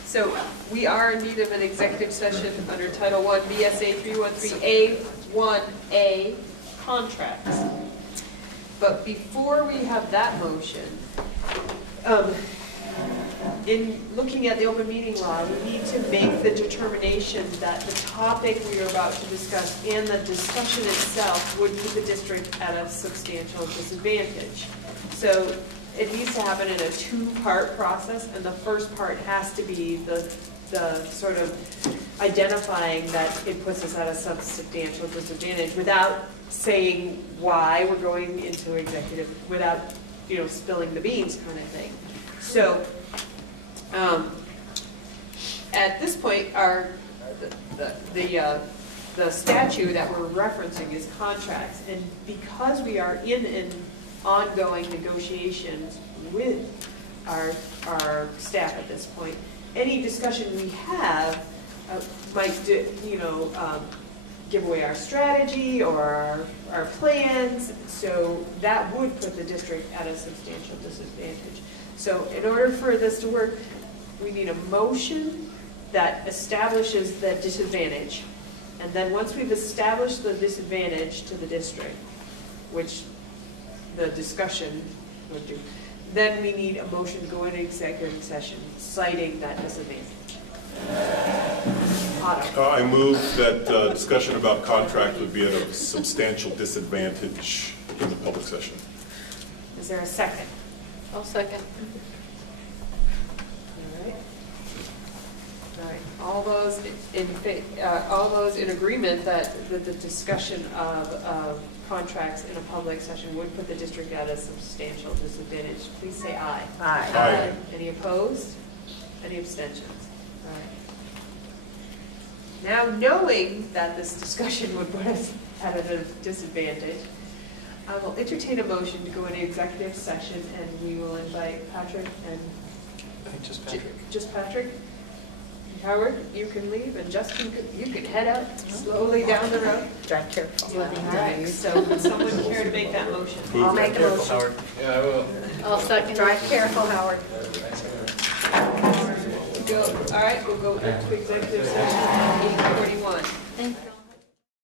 so we are in need of an executive session under Title I, BSA 313A1A, contracts. But before we have that motion, in looking at the open meeting law, we need to make the determination that the topic we are about to discuss and the discussion itself would put the district at a substantial disadvantage. So it needs to happen in a 2-part process, and the first part has to be the sort of identifying that it puts us at a substantial disadvantage without saying why we're going into executive, without, you know, spilling the beans kind of thing. So at this point, the statute that we're referencing is contracts, and because we are in an ongoing negotiations with our staff at this point, any discussion we have might give away our strategy or our plans, so that would put the district at a substantial disadvantage. So in order for this to work, we need a motion that establishes the disadvantage, and then once we've established the disadvantage to the district, which the discussion would do, then we need a motion to go into executive session citing that disadvantage. Otto. I move that discussion about contract would be at a substantial disadvantage in the public session. Is there a second? I'll second. All right. All those in agreement that the discussion of contracts in a public session would put the district at a substantial disadvantage, please say aye. Aye. Aye. Any opposed? Any abstentions? All right. Now, knowing that this discussion would put us at a disadvantage, I will entertain a motion to go into executive session, and we will invite Patrick and I think just Patrick. Just Patrick? Howard, you can leave, and Justin, you can head out slowly down the road. Drive careful. All right, so would someone care to make that motion? I'll make the Careful, motion. Howard. Yeah, I will. I'll second. Drive careful, Howard. All right, we'll go into executive session at 8:41. Thank you.